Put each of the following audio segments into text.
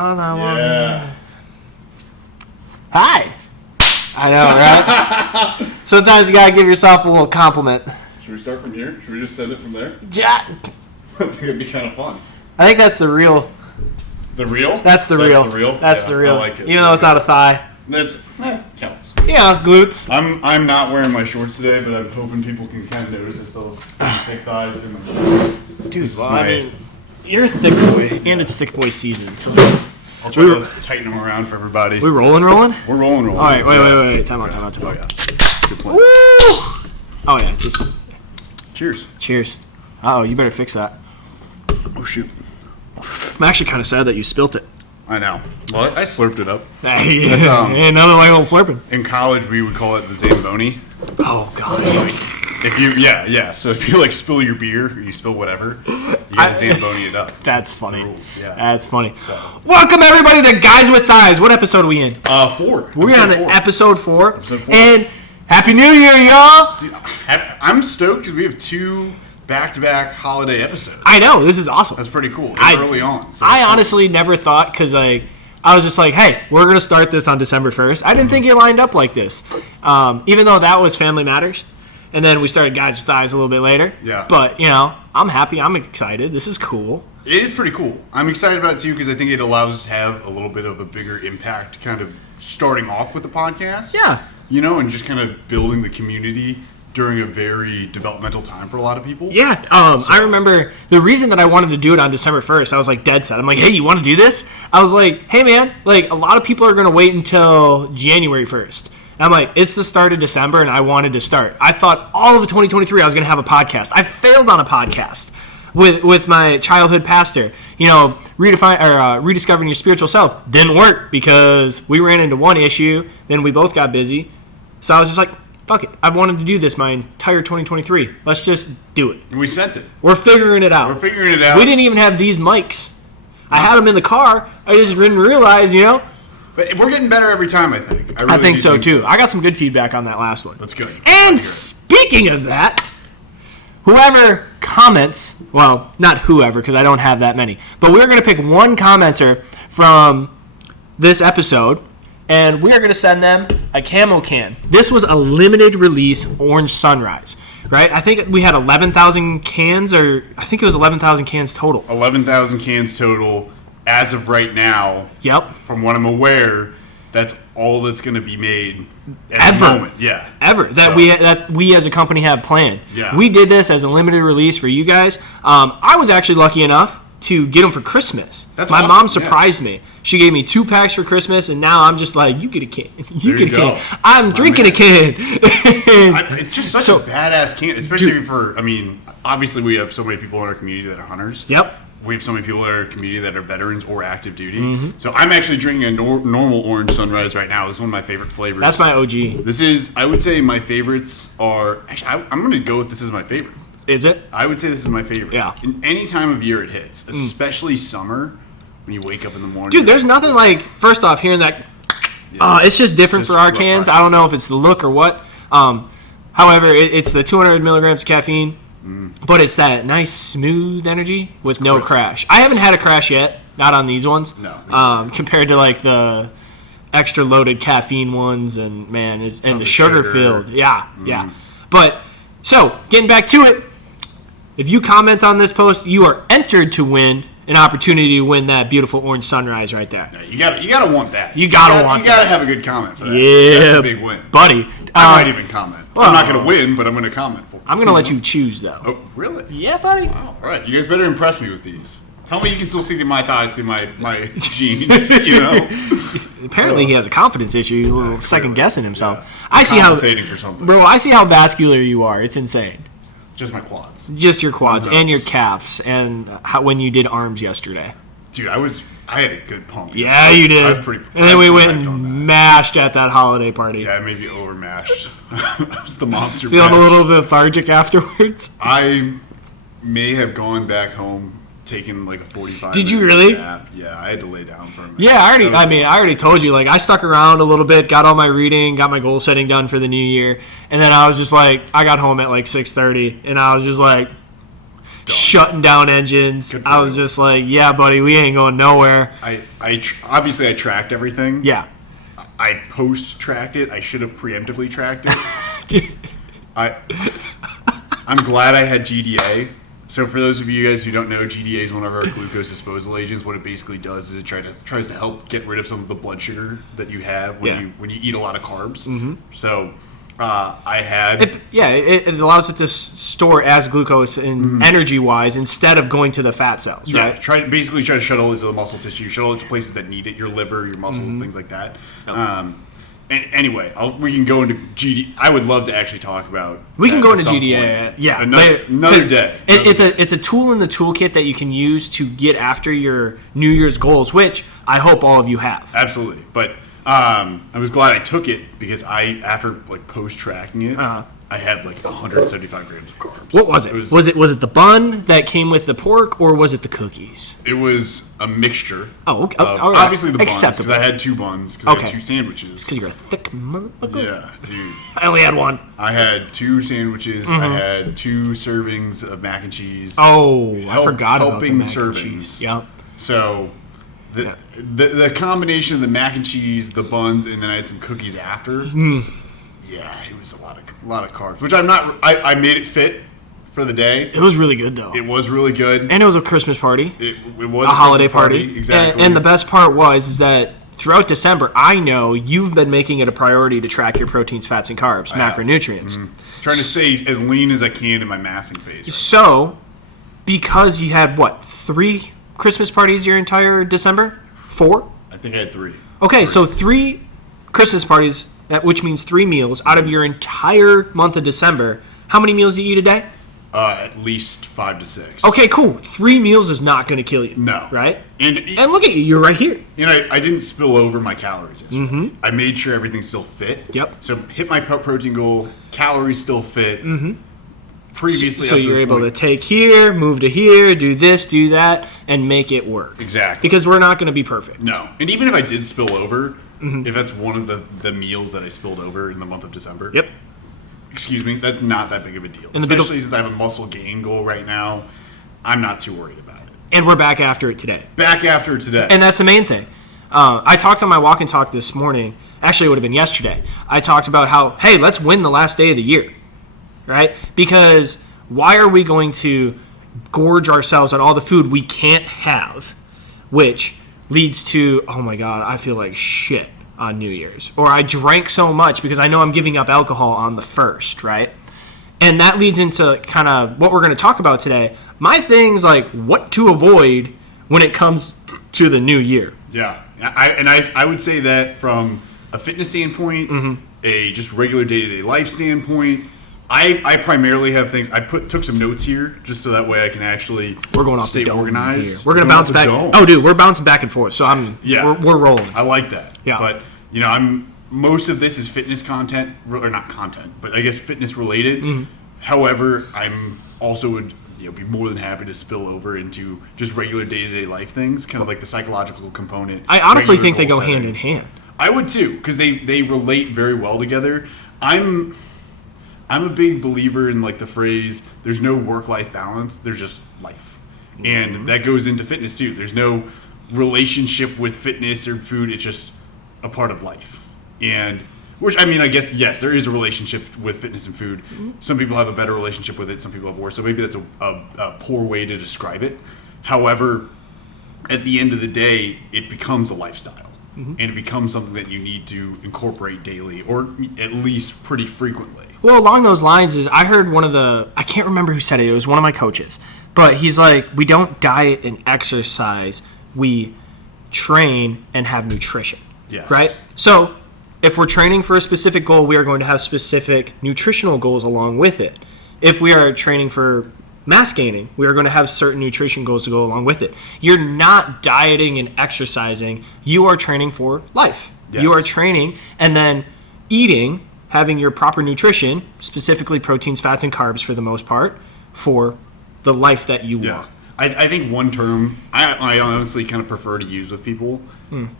Oh, no. Yeah. Hi. I know, right? Sometimes you gotta give yourself a little compliment. Should we start from here? Should we just send it from there? Yeah. I think it'd be kind of fun. I think that's the real. The real? That's the real. That's the real. I like it. Even though it's not a thigh. It counts. Yeah, glutes. I'm not wearing my shorts today, but I'm hoping people can kind of notice I still have thick thighs in my shorts. Dude, well, I mean, you're a thick boy, and it's thick boy season. So I'll try to tighten them around for everybody. We rolling? We're rolling. All right, wait. Time out. Oh, yeah. Good point. Woo! Oh, yeah, just... Cheers. Uh-oh, you better fix that. Oh, shoot. I'm actually kind of sad that you spilt it. I know. Well, I slurped it up. Hey, another like little slurping. In college, we would call it the Zamboni. Oh, gosh. If you, yeah. So if you like spill your beer, or you spill whatever, you gotta Zamboni it up. That's funny. The rules, yeah. That's funny. So. Welcome everybody to Guys with Thighs. What episode are we in? 4. We're on episode 4. Episode 4. And Happy New Year, y'all! Dude, I'm stoked because we have 2 back-to-back holiday episodes. I know, this is awesome. That's pretty cool. Early on. So I honestly never thought, because I was just like, hey, we're going to start this on December 1st. I didn't think it lined up like this. Even though that was Family Matters. And then we started Guys with Thighs a little bit later. Yeah. But, I'm happy. I'm excited. This is cool. It is pretty cool. I'm excited about it, too, because I think it allows us to have a little bit of a bigger impact kind of starting off with the podcast. Yeah. And just kind of building the community during a very developmental time for a lot of people. Yeah, I remember the reason that I wanted to do it on December 1st, I was like dead set. I'm like, hey, you want to do this? I was like, hey, man, like a lot of people are going to wait until January 1st. And I'm like, it's the start of December, and I wanted to start. I thought all of 2023 I was going to have a podcast. I failed on a podcast with my childhood pastor. Rediscovering your spiritual self. Didn't work because we ran into one issue, then we both got busy. So I was just like, fuck it. I've wanted to do this my entire 2023. Let's just do it. And we sent it. We're figuring it out. We didn't even have these mics. I had them in the car. I just didn't realize, But we're getting better every time, I think. I think so, too. I got some good feedback on that last one. That's good. And speaking of that, whoever comments, well, not whoever, because I don't have that many, but we're going to pick one commenter from this episode, and we are going to send them a camo can. This was a limited release Orange Sunrise, right? I think we had 11,000 cans, or I think it was 11,000 cans total. 11,000 cans total as of right now. Yep. From what I'm aware, that's all that's going to be made at the moment. Yeah. Ever. That we as a company have planned. Yeah. We did this as a limited release for you guys. I was actually lucky enough to get them for Christmas. That's My awesome. mom surprised me. She gave me 2 packs for Christmas, and now I'm just like, you get a can. You get a can. I'm drinking a can. It's just such a badass can, especially obviously we have so many people in our community that are hunters. Yep. We have so many people in our community that are veterans or active duty. Mm-hmm. So I'm actually drinking a normal Orange Sunrise right now. This is one of my favorite flavors. That's my OG. I would say my favorites are, actually, I'm going to go with this as my favorite. Is it? I would say this is my favorite. Yeah. In any time of year it hits, especially summer, when you wake up in the morning. Dude, there's nothing like, first off, hearing that, it's just different for our cans. I don't know if it's the look or what. However, it's the 200 milligrams of caffeine, but it's that nice, smooth energy with no crash. I haven't had a crash yet, not on these ones. No. Compared to like the extra loaded caffeine ones and the sugar filled. Yeah. But, so, getting back to it, if you comment on this post, you are entered to win an opportunity to win that beautiful Orange Sunrise right there. Yeah, you gotta want that. You gotta have a good comment for that. Yeah, that's a big win, buddy. I might even comment. I'm not gonna win, but I'm gonna comment for. I'm gonna let you choose though. Oh, really? Yeah, buddy. Wow. All right, you guys better impress me with these. Tell me you can still see my thighs through my jeans. Apparently, he has a confidence issue. A little second guessing himself. Yeah. I see how, for something. bro. I see how vascular you are. It's insane. Just my quads. Just your quads and your calves, and when you did arms yesterday. Dude, I had a good pump. Yeah, you did. I was pretty. And then we went and mashed at that holiday party. Yeah, maybe overmashed. I was the monster. Feeling a little lethargic afterwards. I may have gone back home. Taking like a 45. Did you really? Nap. Yeah, I had to lay down for a minute. Yeah, I already told you. Like, I stuck around a little bit, got all my reading, got my goal setting done for the new year, and then I was just like, I got home at like 6:30, and I was just like, shutting down engines. I was just like, yeah, buddy, we ain't going nowhere. Obviously I tracked everything. Yeah. I post-tracked it. I should have preemptively tracked it. I'm glad I had GDA. So for those of you guys who don't know, GDA is one of our glucose disposal agents. What it basically does is it tries to help get rid of some of the blood sugar that you have when you eat a lot of carbs. Mm-hmm. So I had... It allows it to store as glucose in energy-wise instead of going to the fat cells, right? Yeah, try to shuttle it to the muscle tissue, shuttle it to places that need it, your liver, your muscles, things like that. Okay. And anyway, we can go into GDA. I would love to actually talk about. We can go into GDA. Yeah, another day. It's a tool in the toolkit that you can use to get after your New Year's goals, which I hope all of you have. Absolutely, but I was glad I took it because after post tracking it, I had 175 grams of carbs. What was it? Was it the bun that came with the pork, or was it the cookies? It was a mixture. Oh, okay. All right. Obviously the buns, because I had 2 buns, because I had 2 sandwiches. Because you're a thick motherfucker. Yeah, dude. I only had 1. I had 2 sandwiches. I had 2 servings of mac and cheese. Oh, I forgot about the mac servings. And cheese. Yep. So the combination of the mac and cheese, the buns, and then I had some cookies after. Yeah, it was a lot of carbs, which I made it fit for the day. It was really good, though. It was really good. And it was a Christmas party. It was a holiday party. Exactly. And the best part is that throughout December, I know you've been making it a priority to track your proteins, fats, and carbs, macronutrients. Trying to stay as lean as I can in my massing phase. Right? So, because you had, 3 Christmas parties your entire December? 4? I think I had 3. Okay, so 3 Christmas parties, which means 3 meals out of your entire month of December. How many meals do you eat a day? At least 5 to 6. Okay, cool. 3 meals is not going to kill you. No. Right? And look at you. You're right here. And I didn't spill over my calories yesterday. I made sure everything still fit. Yep. So hit my protein goal. Calories still fit. Previously, so you're able to take here, move to here, do this, do that, and make it work. Exactly. Because we're not going to be perfect. No. And even if I did spill over, if that's one of the meals that I spilled over in the month of December. Yep. Excuse me, that's not that big of a deal. Especially since I have a muscle gain goal right now, I'm not too worried about it. And we're back after it today. And that's the main thing. I talked on my walk and talk this morning. Actually, it would have been yesterday. I talked about how, hey, let's win the last day of the year. Right? Because why are we going to gorge ourselves on all the food we can't have, which leads to, oh my God, I feel like shit on New Year's. Or I drank so much because I know I'm giving up alcohol on the 1st, right? And that leads into kind of what we're going to talk about today. My thing's what to avoid when it comes to the new year. Yeah. I would say that from a fitness standpoint, a just regular day-to-day life standpoint, I primarily have things. I took some notes here just so that way I can actually stay organized. Here. We're gonna bounce back. Oh, dude, we're bouncing back and forth. So we're rolling. I like that. Yeah. But most of this is fitness content, or not content, but I guess fitness related. However, I'm also would be more than happy to spill over into just regular day-to-day life things, kind of like the psychological component. I honestly think they go hand in hand. I would too, because they relate very well together. I'm a big believer in the phrase, there's no work-life balance, there's just life. And that goes into fitness too. There's no relationship with fitness or food, it's just a part of life. And, I guess, yes, there is a relationship with fitness and food. Some people have a better relationship with it, some people have worse, so maybe that's a poor way to describe it. However, at the end of the day, it becomes a lifestyle. And it becomes something that you need to incorporate daily, or at least pretty frequently. Well, along those lines I heard I can't remember who said it. It was one of my coaches. But he's like, we don't diet and exercise. We train and have nutrition. Yes. Right? So if we're training for a specific goal, we are going to have specific nutritional goals along with it. If we are training for mass gaining, we are going to have certain nutrition goals to go along with it. You're not dieting and exercising. You are training for life. Yes. You are training and then eating, having your proper nutrition, specifically proteins, fats, and carbs for the most part, for the life that you want. I think one term I honestly kind of prefer to use with people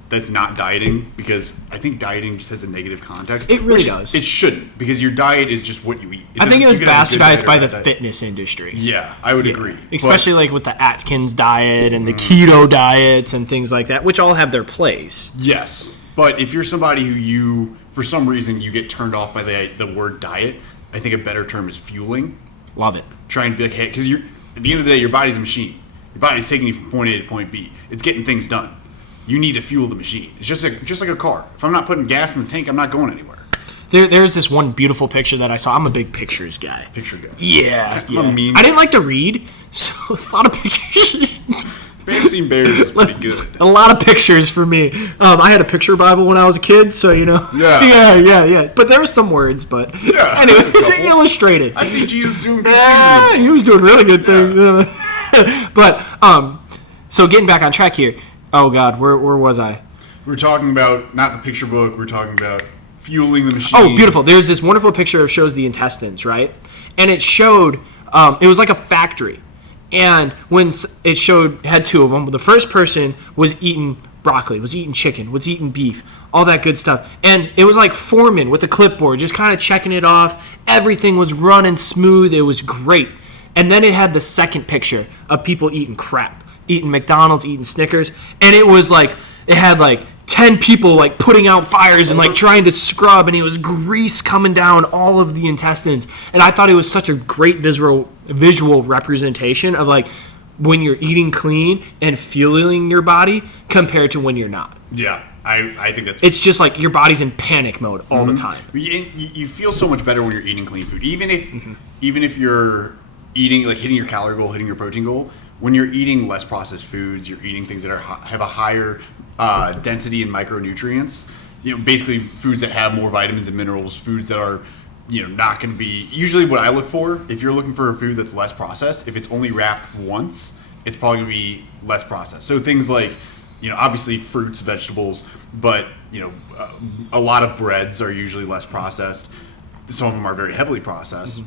that's not dieting, because I think dieting just has a negative context. It really does. It shouldn't, because your diet is just what you eat. I think it was bastardized by the fitness industry. Yeah, I would agree. Especially like with the Atkins diet and the keto diets and things like that, which all have their place. Yes. But if you're somebody who for some reason, you get turned off by the word diet, I think a better term is fueling. Love it. Trying to be like, hey, because at the end of the day, your body's a machine. Your body's taking you from point A to point B. It's getting things done. You need to fuel the machine. It's just like a car. If I'm not putting gas in the tank, I'm not going anywhere. There's this one beautiful picture that I saw. I'm a big pictures guy. Picture guy. Yeah. I didn't like to read, so a lot of pictures. Fantasy and Bears is pretty good. A lot of pictures for me. I had a picture Bible when I was a kid, so you know. Yeah. Yeah. But there were some words, but anyway, it's illustrated. I see Jesus doing good things. He was doing really good things. Yeah. But so getting back on track here. Oh God, where was I? We're talking about not the picture book. We're talking about fueling the machine. Oh, beautiful. There's this wonderful picture that shows the intestines, right? And it showed, it was like a factory. And when it had two of them, the first person was eating broccoli, was eating chicken, was eating beef, all that good stuff. And it was like foreman with a clipboard, just kind of checking it off. Everything was running smooth. It was great. And then it had the second picture of people eating crap, eating McDonald's, eating Snickers. And it was like, it had like 10 people like putting out fires and like trying to scrub, and it was grease coming down all of the intestines. And I thought it was such a great visual representation of like when you're eating clean and fueling your body compared to when you're not. Yeah, I think that's... It's just like your body's in panic mode all the time. You feel so much better when you're eating clean food. Even if you're eating, like hitting your calorie goal, hitting your protein goal, when you're eating less processed foods, you're eating things that have a higher density in micronutrients. You know, basically foods that have more vitamins and minerals, foods that are, you know, not going to be... Usually what I look for, if you're looking for a food that's less processed, if it's only wrapped once, it's probably going to be less processed. So things like, you know, obviously fruits, vegetables, but, you know, a lot of breads are usually less processed. Some of them are very heavily processed.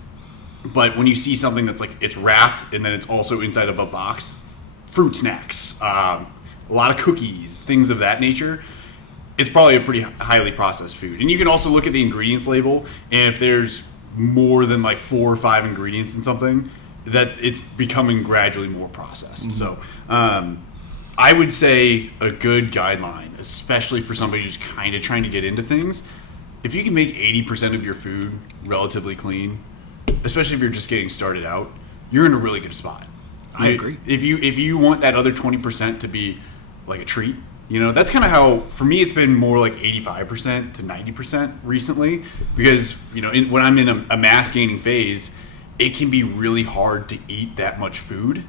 But when you see something that's like, it's wrapped and then it's also inside of a box, fruit snacks, a lot of cookies, things of that nature, it's probably a pretty highly processed food. And you can also look at the ingredients label, and if there's more than like 4 or 5 ingredients in something, that it's becoming gradually more processed. So I would say a good guideline, especially for somebody who's kind of trying to get into things, if you can make 80% of your food relatively clean, especially if you're just getting started out, you're in a really good spot. I agree. If you want that other 20% to be like a treat, you know, that's kind of how, for me, it's been more like 85% to 90% recently, because, you know, when I'm in a mass gaining phase, it can be really hard to eat that much food,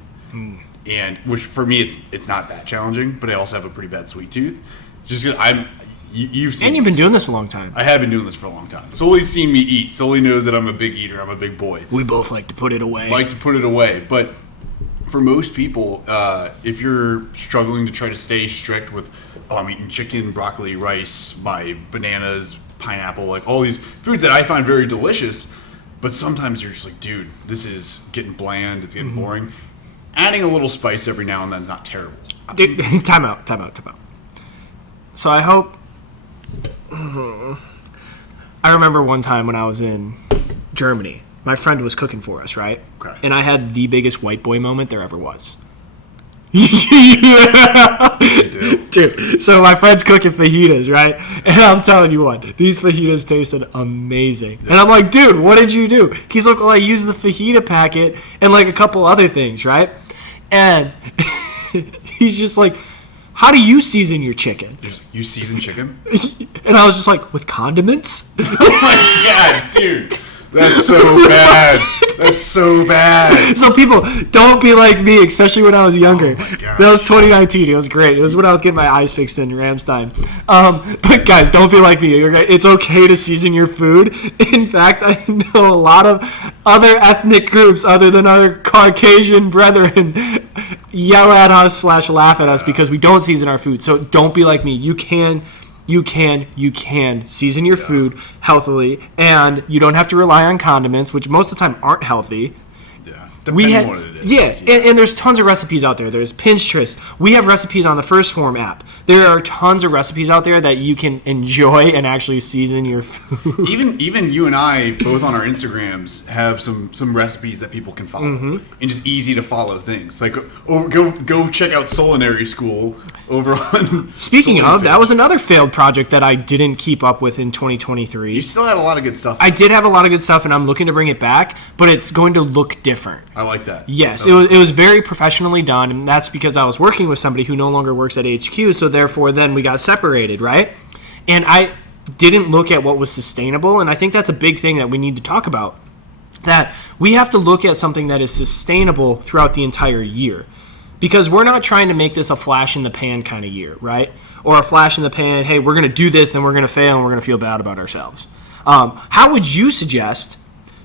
and which for me it's not that challenging, but I also have a pretty bad sweet tooth. Just because you've seen, and you've been doing this a long time. I have been doing this for a long time. Sully's seen me eat. Sully knows that I'm a big eater. I'm a big boy. We both like to put it away. But for most people, if you're struggling to try to stay strict with, I'm eating chicken, broccoli, rice, my bananas, pineapple, like all these foods that I find very delicious, but sometimes you're just like, dude, this is getting bland, it's getting boring. Adding a little spice every now and then is not terrible. Dude, time out. So I hope... I remember one time when I was in Germany, my friend was cooking for us, right? Okay. And I had the biggest white boy moment there ever was. Dude, so my friend's cooking fajitas, right? And I'm telling you what, these fajitas tasted amazing. And I'm like, dude, what did you do? He's like, well, I used the fajita packet and like a couple other things, right? And he's just like, how do you season your chicken? You season chicken? And I was just like, with condiments? Oh my god, dude. That's so bad. That's so bad. So people, don't be like me, especially when I was younger. Oh my gosh. That was 2019. It was great. It was when I was getting my eyes fixed in Ramstein. But guys, don't be like me. It's okay to season your food. In fact, I know a lot of other ethnic groups other than our Caucasian brethren yell at us / laugh at us because we don't season our food. So don't be like me. You can season your food healthily, and you don't have to rely on condiments, which most of the time aren't healthy. Yeah. Depending on what it is. Yeah. And there's tons of recipes out there. There's Pinterest. We have recipes on the First Form app. There are tons of recipes out there that you can enjoy and actually season your food. Even you and I, both on our Instagrams, have some recipes that people can follow. And just easy to follow things. Like, go check out Culinary School over on... Speaking Sully's of, page. that was another failed project that I didn't keep up with in 2023. You still had a lot of good stuff. I did have a lot of good stuff, and I'm looking to bring it back, but it's going to look different. I like that. Yes, it was very professionally done, and that's because I was working with somebody who no longer works at HQ, so therefore then we got separated, right? And I didn't look at what was sustainable, and I think that's a big thing that we need to talk about, that we have to look at something that is sustainable throughout the entire year. Because we're not trying to make this a flash-in-the-pan kind of year, right? Or a flash-in-the-pan, hey, we're going to do this, then we're going to fail, and we're going to feel bad about ourselves. How would you suggest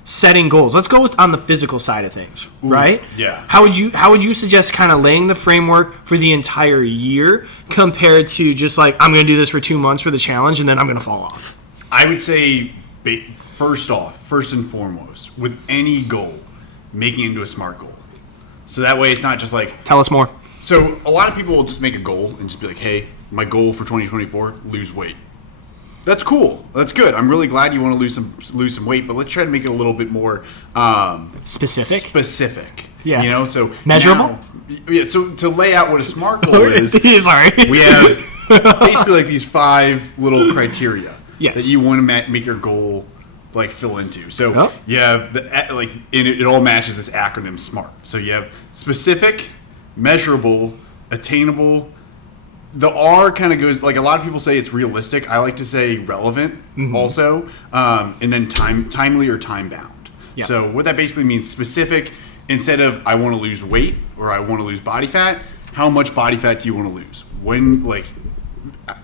setting goals? Let's go on the physical side of things, right? Yeah. How would you suggest kind of laying the framework for the entire year compared to just like, I'm going to do this for 2 months for the challenge, and then I'm going to fall off? I would say, first and foremost, with any goal, making it into a SMART goal. So that way it's not just like... Tell us more. So a lot of people will just make a goal and just be like, hey, my goal for 2024, lose weight. That's cool. That's good. I'm really glad you want to lose some weight, but let's try to make it a little bit more specific. Yeah. You know, so measurable. So to lay out what a SMART goal is, sorry, we have basically like these 5 little criteria that you want to make your goal like fill into. So you have it all matches this acronym SMART. So you have specific, measurable, attainable. The R kind of goes, like a lot of people say it's realistic. I like to say relevant also. And then timely or time bound. Yeah. So what that basically means, specific, instead of I want to lose weight or I want to lose body fat, how much body fat do you want to lose? When, like,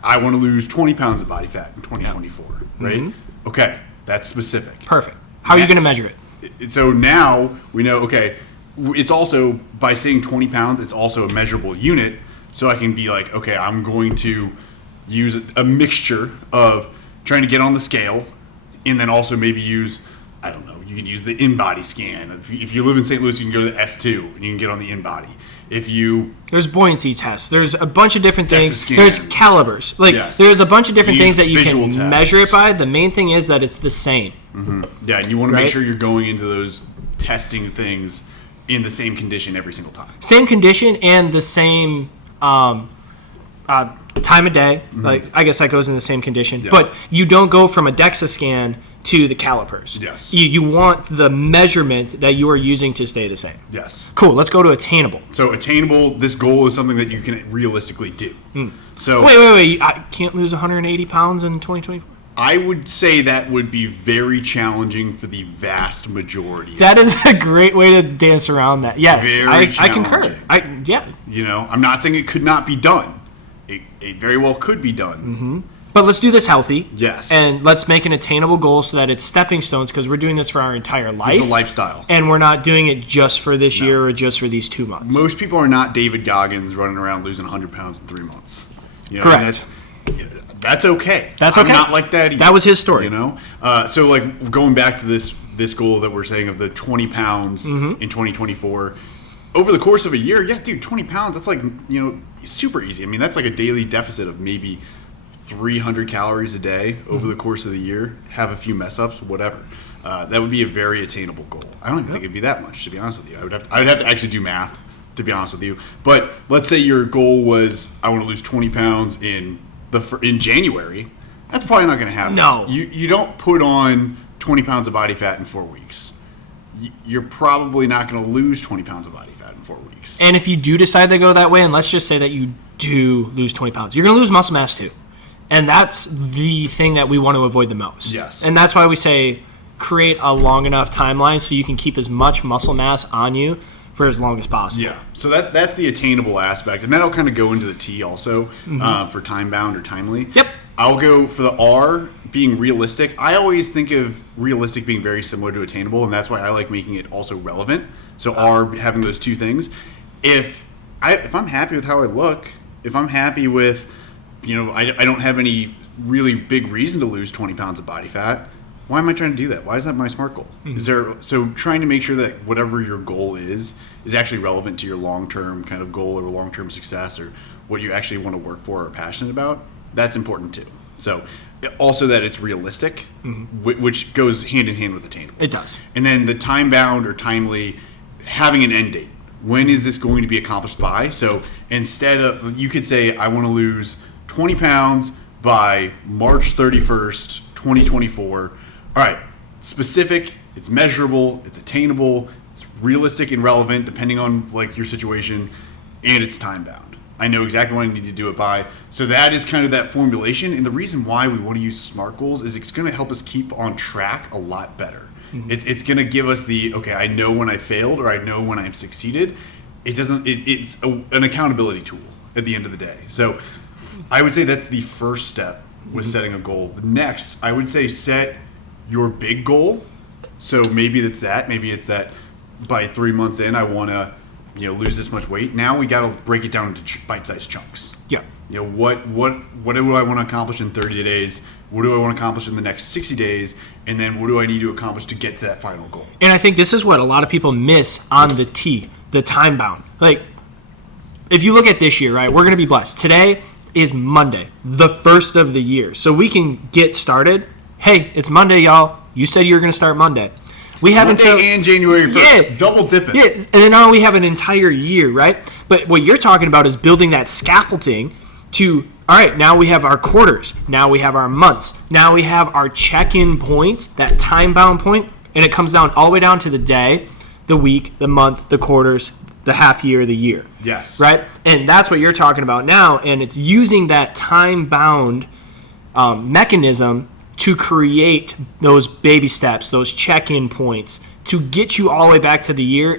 I want to lose 20 pounds of body fat in 2024, right? Okay, that's specific. Perfect. How are you going to measure it? So now we know, okay, it's also, by saying 20 pounds, it's also a measurable unit. So I can be like, okay, I'm going to use a mixture of trying to get on the scale and then also maybe use, I don't know, you can use the in-body scan. If you live in St. Louis, you can go to the S2 and you can get on the in-body. There's buoyancy tests. There's a bunch of different things. DEXA There's calibers. There's a bunch of different things that you can tests. measure it by. The main thing is that it's the same. Yeah, and you want to make sure you're going into those testing things in the same condition every single time. Same condition and the same time of day. Like, I guess that goes in the same condition. Yeah. But you don't go from a DEXA scan to the calipers. Yes. You want the measurement that you are using to stay the same. Yes. Cool. Let's go to attainable. So attainable, this goal is something that you can realistically do. So wait. I can't lose 180 pounds in 2024? I would say that would be very challenging for the vast majority. That is a great way to dance around that. Yes, I concur. Yeah. You know, I'm not saying it could not be done. It very well could be done. But let's do this healthy. Yes. And let's make an attainable goal so that it's stepping stones, because we're doing this for our entire life. It's a lifestyle. And we're not doing it just for this year or just for these 2 months. Most people are not David Goggins running around losing 100 pounds in 3 months. You know, correct. That's okay. That's okay. I'm not like that either. That was his story. You know? So, like, going back to this goal that we're saying of the 20 pounds in 2024, over the course of a year, 20 pounds, that's like, you know, super easy. I mean, that's like a daily deficit of maybe 300 calories a day over the course of the year. Have a few mess ups, whatever. That would be a very attainable goal. I don't even think it'd be that much, to be honest with you. I would have to actually do math, to be honest with you. But let's say your goal was, I want to lose 20 pounds in January. That's probably not going to happen. No. You don't put on 20 pounds of body fat in 4 weeks. You're probably not going to lose 20 pounds of body fat in 4 weeks. And if you do decide to go that way, and let's just say that you do lose 20 pounds, you're going to lose muscle mass too. And that's the thing that we want to avoid the most. Yes. And that's why we say create a long enough timeline so you can keep as much muscle mass on you for as long as possible. Yeah. So that's the attainable aspect. And that'll kind of go into the T also for time bound or timely. Yep. I'll go for the R, being realistic. I always think of realistic being very similar to attainable, and that's why I like making it also relevant. So R, having those two things. If I'm happy with how I look, if I'm happy with, you know, I don't have any really big reason to lose 20 pounds of body fat, why am I trying to do that? Why is that my SMART goal? So trying to make sure that whatever your goal is actually relevant to your long-term kind of goal or long-term success or what you actually want to work for or are passionate about, that's important too. So also that it's realistic, which goes hand in hand with attainable. It does. And then the time-bound or timely, having an end date. When is this going to be accomplished by? So instead of, you could say, I want to lose 20 pounds by March 31st, 2024. All right, specific, it's measurable, it's attainable, it's realistic and relevant depending on like your situation, and it's time-bound. I know exactly when I need to do it by. So that is kind of that formulation. And the reason why we want to use SMART goals is it's going to help us keep on track a lot better. It's going to give us the, okay, I know when I failed or I know when I've succeeded. It's an accountability tool at the end of the day. So I would say that's the first step with setting a goal. The next, I would say set your big goal. So maybe it's that by 3 months in, I want to lose this much weight. Now we got to break it down into bite-sized chunks. Yeah. What do I want to accomplish in 30 days? What do I want to accomplish in the next 60 days? And then what do I need to accomplish to get to that final goal? And I think this is what a lot of people miss on the time bound. Like, if you look at this year, right, we're going to be blessed. Today is Monday, the first of the year. So we can get started. Hey, it's Monday, y'all. You said you were going to start Monday. We have Monday and January 1st. Yeah, double dipping. Yeah, and then now we have an entire year, right? But what you're talking about is building that scaffolding to, all right, now we have our quarters. Now we have our months. Now we have our check-in points, that time-bound point, and it comes down all the way down to the day, the week, the month, the quarters, the half year, the year. Yes. Right? And that's what you're talking about now, and it's using that time-bound mechanism to create those baby steps, those check-in points, to get you all the way back to the year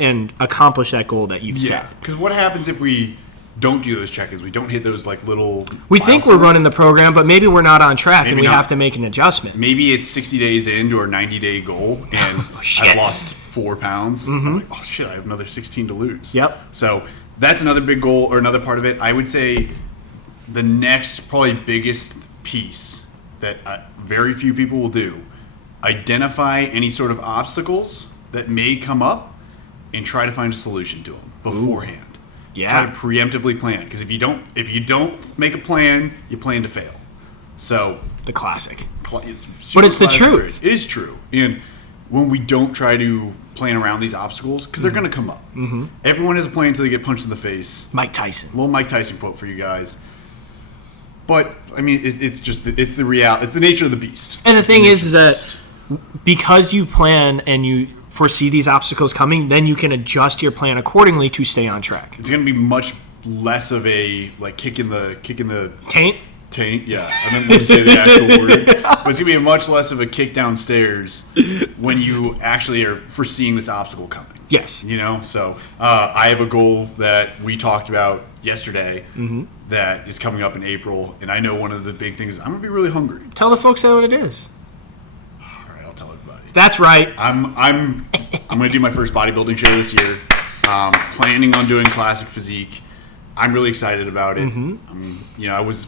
and accomplish that goal that you've set. Because what happens if we don't do those check-ins? We don't hit those like little We think we're running the program, but maybe we're not on track and we have to make an adjustment. Maybe it's 60 days into our 90-day goal and I lost 4 pounds. I'm like, oh shit, I have another 16 to lose. Yep. So that's another big goal or another part of it. I would say the next probably biggest piece that very few people will do, identify any sort of obstacles that may come up and try to find a solution to them beforehand. Yeah. Try to preemptively plan, because if you don't make a plan, you plan to fail. So the classic. But it's the truth. It is true. And when we don't try to plan around these obstacles, because they're going to come up. Everyone has a plan until they get punched in the face. Mike Tyson. Little Mike Tyson quote for you guys. But I mean, it's the reality. It's the nature of the beast. And the thing is that because you plan and you foresee these obstacles coming, then you can adjust your plan accordingly to stay on track. It's going to be much less of a like kick in the taint. Yeah, I didn't want to say the actual word, but it's going to be a much less of a kick downstairs when you actually are foreseeing this obstacle coming. Yes. So I have a goal that we talked about yesterday that is coming up in April, and I know one of the big things is I'm going to be really hungry. Tell the folks what it is. All right, I'll tell everybody. That's right. I'm going to do my first bodybuilding show this year. Planning on doing classic physique. I'm really excited about it. I was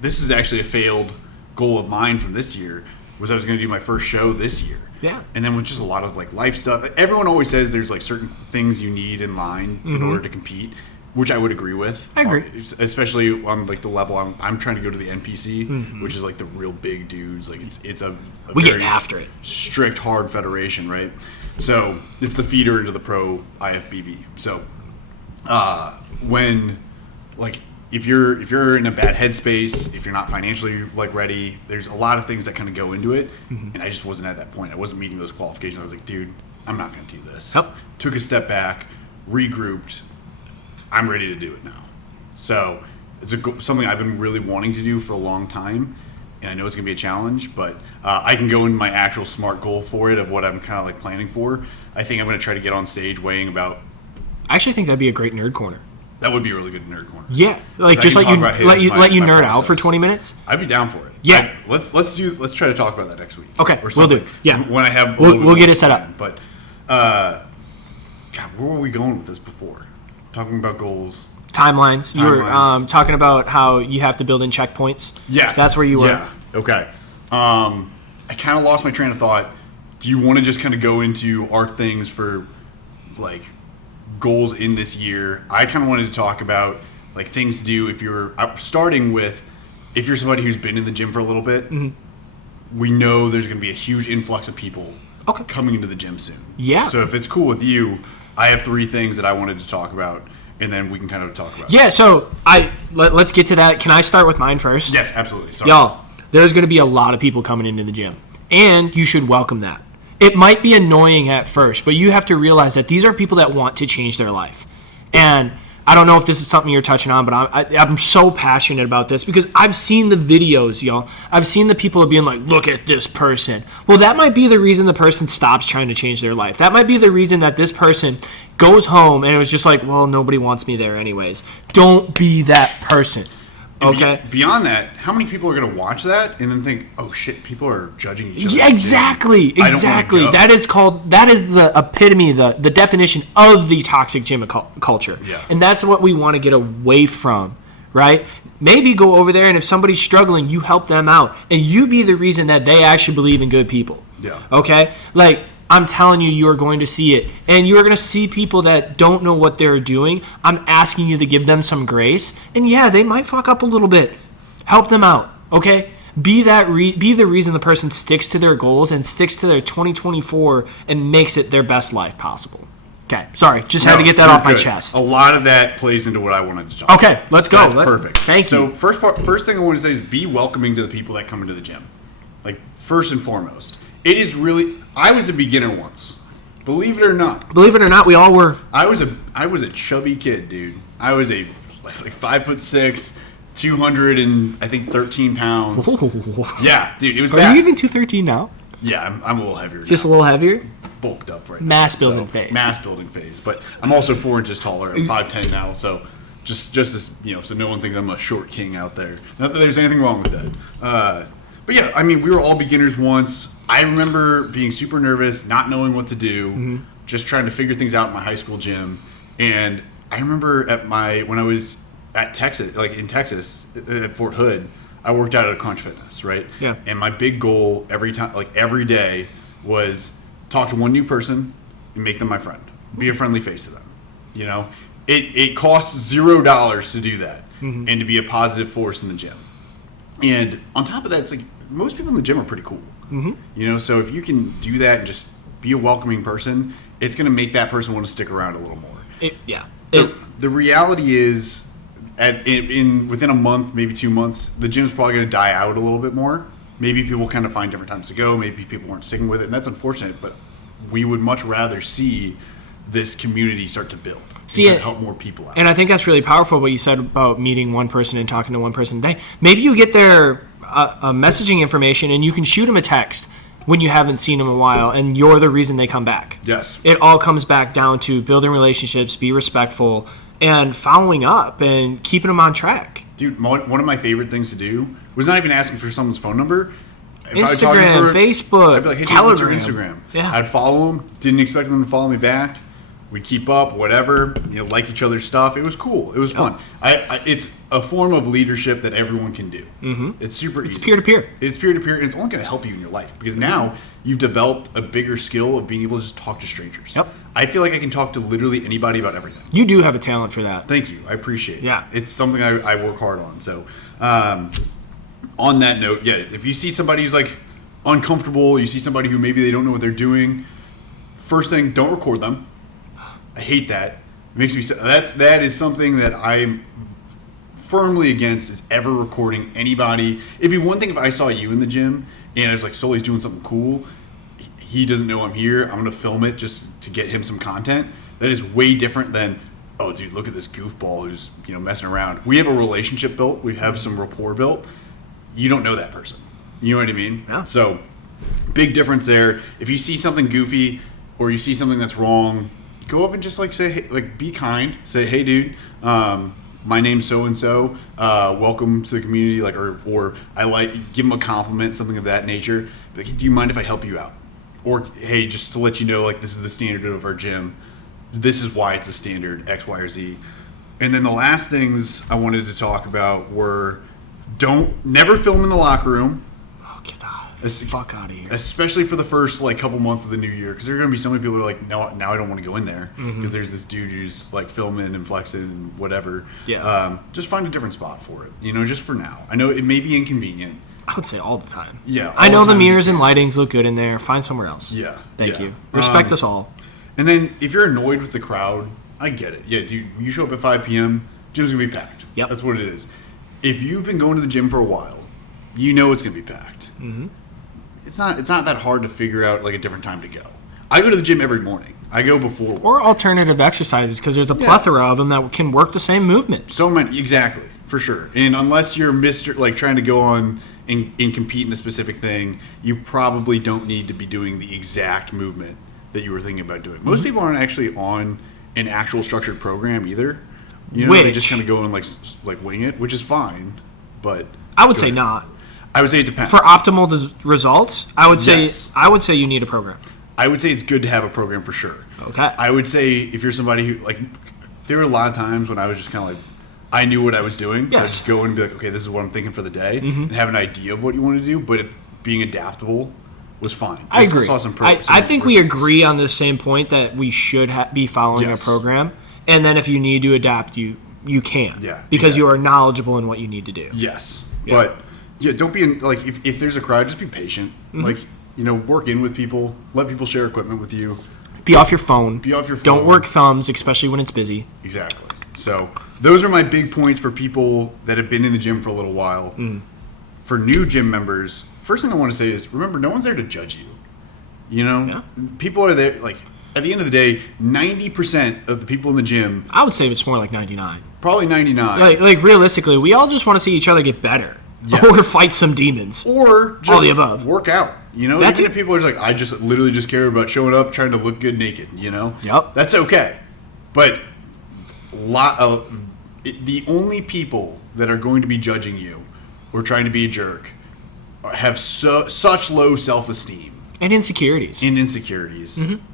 this is actually a failed goal of mine from this year. Was I was going to do my first show this year. Yeah. And then with just a lot of like life stuff. Everyone always says there's like certain things you need in line in order to compete, which I would agree with. I agree. Especially on like the level I'm trying to go to the NPC, which is like the real big dudes. Like it's a we very get after it. Strict, hard federation, right? So it's the feeder into the pro IFBB. So when like if you're in a bad headspace, if you're not financially like ready, there's a lot of things that kind of go into it, and I just wasn't at that point. I wasn't meeting those qualifications. I was like, dude, I'm not going to do this. Yep. Took a step back, regrouped. I'm ready to do it now. So it's something I've been really wanting to do for a long time, and I know it's going to be a challenge, but I can go into my actual SMART goal for it of what I'm kind of like planning for. I think I'm going to try to get on stage weighing about. I actually think that'd be a great nerd corner. That would be a really good nerd corner. Yeah, like just let you nerd out for 20 minutes. I'd be down for it. Yeah, let's try to talk about that next week. Okay, or we'll do. Yeah, when I have we'll get it set up. But God, where were we going with this before? Talking about goals, timelines. You were talking about how you have to build in checkpoints. Yes, that's where you were. Yeah. Okay. I kind of lost my train of thought. Do you want to just kind of go into our things for like goals in this year? I kind of wanted to talk about like things to do if you're starting with if you're somebody who's been in the gym for a little bit. We know there's going to be a huge influx of people coming into the gym soon. Yeah. So if it's cool with you, I have 3 things that I wanted to talk about, and then we can kind of talk about. Yeah. So let's get to that. Can I start with mine first? Yes, absolutely. Sorry. Y'all, there's going to be a lot of people coming into the gym, and you should welcome that. It might be annoying at first, but you have to realize that these are people that want to change their life. And I don't know if this is something you're touching on, but I'm so passionate about this because I've seen the videos, y'all. I've seen the people being like, look at this person. Well, that might be the reason the person stops trying to change their life. That might be the reason that this person goes home and it was just like, well, nobody wants me there anyways. Don't be that person. Okay. Beyond that, how many people are going to watch that and then think, "Oh shit, people are judging each other"? Yeah, exactly. That is the epitome, the definition of the toxic gym culture. Yeah. And that's what we want to get away from, right? Maybe go over there and if somebody's struggling, you help them out and you be the reason that they actually believe in good people. Yeah. Okay? Like I'm telling you are going to see it. And you're going to see people that don't know what they're doing. I'm asking you to give them some grace. And yeah, they might fuck up a little bit. Help them out, okay? Be the reason the person sticks to their goals and sticks to their 2024 and makes it their best life possible. Okay, sorry. Just had to get that off my chest. A lot of that plays into what I wanted to talk about. Okay, let's go. That's perfect. Thank you. So first thing I want to say is be welcoming to the people that come into the gym. Like, first and foremost. It is really... I was a beginner once. Believe it or not. Believe it or not, we all were. I was a chubby kid, dude. I was like 5'6", 213 pounds. Ooh. Yeah, dude, it was Are bad. you even 213 now? Yeah, I'm a little heavier. Just now. a little heavier? Bulked up right Mass now. building phase. Mass building phase. But I'm also 4 inches taller. I'm 5'10" now, so just as so no one thinks I'm a short king out there. Not that there's anything wrong with that. But yeah, I mean, we were all beginners once. I remember being super nervous, not knowing what to do, just trying to figure things out in my high school gym. And I remember when I was at Texas, in Texas, at Fort Hood, I worked out at a Crunch Fitness, right? Yeah. And my big goal every day was talk to one new person and make them my friend. Be a friendly face to them. You know, it costs $0 to do that and to be a positive force in the gym. And on top of that, it's like most people in the gym are pretty cool. You know, so if you can do that and just be a welcoming person, it's going to make that person want to stick around a little more. The reality is, within a month, maybe 2 months, the gym's probably going to die out a little bit more. Maybe people kind of find different times to go. Maybe people weren't sticking with it, and that's unfortunate. But we would much rather see this community start to build. Help more people out. And I think that's really powerful what you said about meeting one person and talking to one person a day. Maybe you get their messaging information and you can shoot them a text when you haven't seen them in a while and you're the reason they come back. Yes. It all comes back down to building relationships, be respectful, and following up and keeping them on track. Dude, one of my favorite things to do was not even asking for someone's phone number. Instagram, Facebook, I'd be like, hey, Telegram. what's your Instagram? Yeah. I'd follow them. Didn't expect them to follow me back. We'd keep up, whatever. Like each other's stuff. It was cool. It was fun. It's a form of leadership that everyone can do. It's super easy. It's peer-to-peer. It's peer-to-peer, and it's only going to help you in your life because now you've developed a bigger skill of being able to just talk to strangers. Yep. I feel like I can talk to literally anybody about everything. You do have a talent for that. Thank you. I appreciate it. Yeah. It's something I work hard on. So, on that note, yeah, if you see somebody who's like uncomfortable, you see somebody who maybe they don't know what they're doing, first thing, don't record them. I hate that. It makes me that is something that I'm firmly against is ever recording anybody. It'd be one thing if I saw you in the gym and I was like, Sully's doing something cool. He doesn't know I'm here. I'm going to film it just to get him some content. That is way different than, oh, dude, look at this goofball who's messing around. We have a relationship built. We have some rapport built. You don't know that person. You know what I mean? Yeah. So, big difference there. If you see something goofy or you see something that's wrong, go up and just say, hey, be kind. Say, hey, dude, my name's so and so. Welcome to the community. Or give them a compliment, something of that nature. Do you mind if I help you out? Or hey, just to let you know, this is the standard of our gym. This is why it's a standard X, Y, or Z. And then the last things I wanted to talk about were never film in the locker room. Oh, get that. Fuck out of here. Especially for the first like couple months of the new year, because there are going to be so many people who are like, no, now I don't want to go in there because there's this dude who's like filming and flexing and whatever. Yeah. Just find a different spot for it, just for now. I know it may be inconvenient. I would say all the time. Yeah. I know the mirrors and lightings look good in there. Find somewhere else. Yeah. Thank you. Respect us all. And then if you're annoyed with the crowd, I get it. Yeah, dude, you show up at 5 p.m., gym's going to be packed. Yep. That's what it is. If you've been going to the gym for a while, you know it's going to be packed. Mm-hmm. It's not that hard to figure out like a different time to go. I go to the gym every morning. I go before work. Or alternative exercises, because there's a plethora of them that can work the same movement. So many, exactly, for sure. And unless you're trying to go on and compete in a specific thing, you probably don't need to be doing the exact movement that you were thinking about doing. Most people aren't actually on an actual structured program either. They just kind of go and like wing it, which is fine. But I would say not. I would say it depends. For optimal results, I would say you need a program. I would say it's good to have a program for sure. Okay. I would say if you're somebody who there were a lot of times when I was just kind of like, I knew what I was doing. So I just go and be like, okay, this is what I'm thinking for the day, and have an idea of what you want to do. But being adaptable was fine. I agree. I think we agree on this same point that we should be following a program, and then if you need to adapt, you can. Yeah. Because you are knowledgeable in what you need to do. Yes. Yeah. But don't be if there's a crowd, just be patient. Work in with people, let people share equipment with you. Be off your phone. Don't work thumbs, especially when it's busy. Exactly. So those are my big points for people that have been in the gym for a little while. For new gym members, first thing I want to say is remember, no one's there to judge you. People are there. Like at the end of the day, 90% of the people in the gym. I would say it's more like 99. Probably 99. Like realistically, we all just want to see each other get better, or fight some demons, or just all the above. Work out. Even if people are like, I just literally just care about showing up, trying to look good naked. Yep. That's okay. But the only people that are going to be judging you or trying to be a jerk have such low self-esteem and insecurities.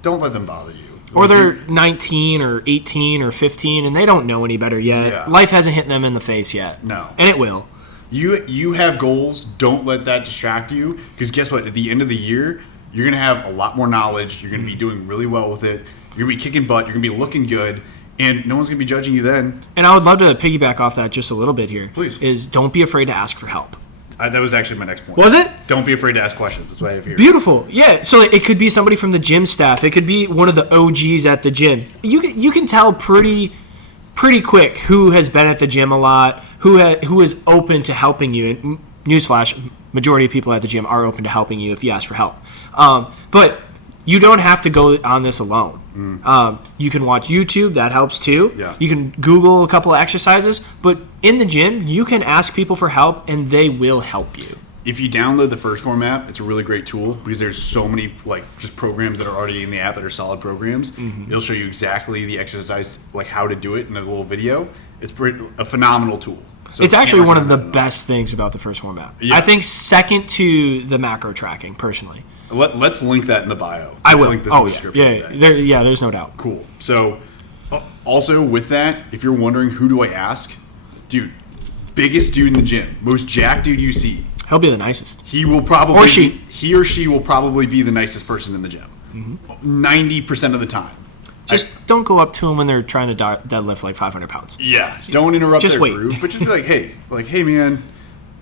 Don't let them bother you. Or they're 19 or 18 or 15 and they don't know any better yet. Yeah. Life hasn't hit them in the face yet. No. And it will. You have goals. Don't let that distract you. Because guess what? At the end of the year, you're going to have a lot more knowledge. You're going to be doing really well with it. You're going to be kicking butt. You're going to be looking good. And no one's going to be judging you then. And I would love to piggyback off that just a little bit here. Please. Is don't be afraid to ask for help. That was actually my next point. Was it? Don't be afraid to ask questions. That's what I have here. Beautiful. Yeah. So it could be somebody from the gym staff. It could be one of the OGs at the gym. You can tell pretty quick who has been at the gym a lot, who is open to helping you. And newsflash, majority of people at the gym are open to helping you if you ask for help. But you don't have to go on this alone. You can watch YouTube. That helps too. Yeah. You can Google a couple of exercises. But in the gym, you can ask people for help, and they will help you. If you download the First Form app, it's a really great tool because there's so many just programs that are already in the app that are solid programs. It'll show you exactly the exercise, how to do it in a little video. It's a phenomenal tool. So it's actually one of the best things about the First Form app. Yeah. I think second to the macro tracking, personally. Let's link that in the bio. I will. Link this in the description. There's no doubt. Cool. So, also with that, if you're wondering who do I ask, dude, biggest dude in the gym, most jacked dude you see. He'll be the nicest. He will probably he or she will probably be the nicest person in the gym. 90% of the time. Just don't go up to them when they're trying to deadlift 500 pounds. Yeah. Don't interrupt their groove, but just be hey man.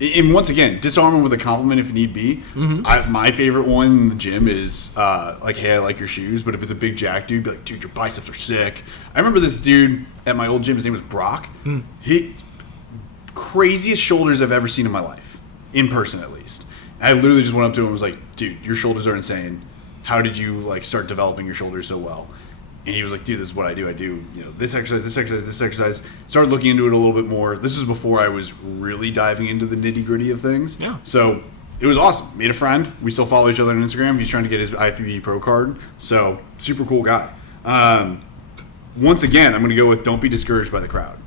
And once again, disarm them with a compliment if need be. My favorite one in the gym is hey, I like your shoes. But if it's a big jack dude, be like, dude, your biceps are sick. I remember this dude at my old gym. His name was Brock. He craziest shoulders I've ever seen in my life, in person at least. I literally just went up to him and was like, dude, your shoulders are insane. How did you start developing your shoulders so well? And he was like, dude, this is what I do. I do, this exercise, this exercise, this exercise. Started looking into it a little bit more. This was before I was really diving into the nitty-gritty of things. Yeah. So it was awesome. Made a friend. We still follow each other on Instagram. He's trying to get his IFBB Pro card. So super cool guy. Once again, I'm going to go with don't be discouraged by the crowd.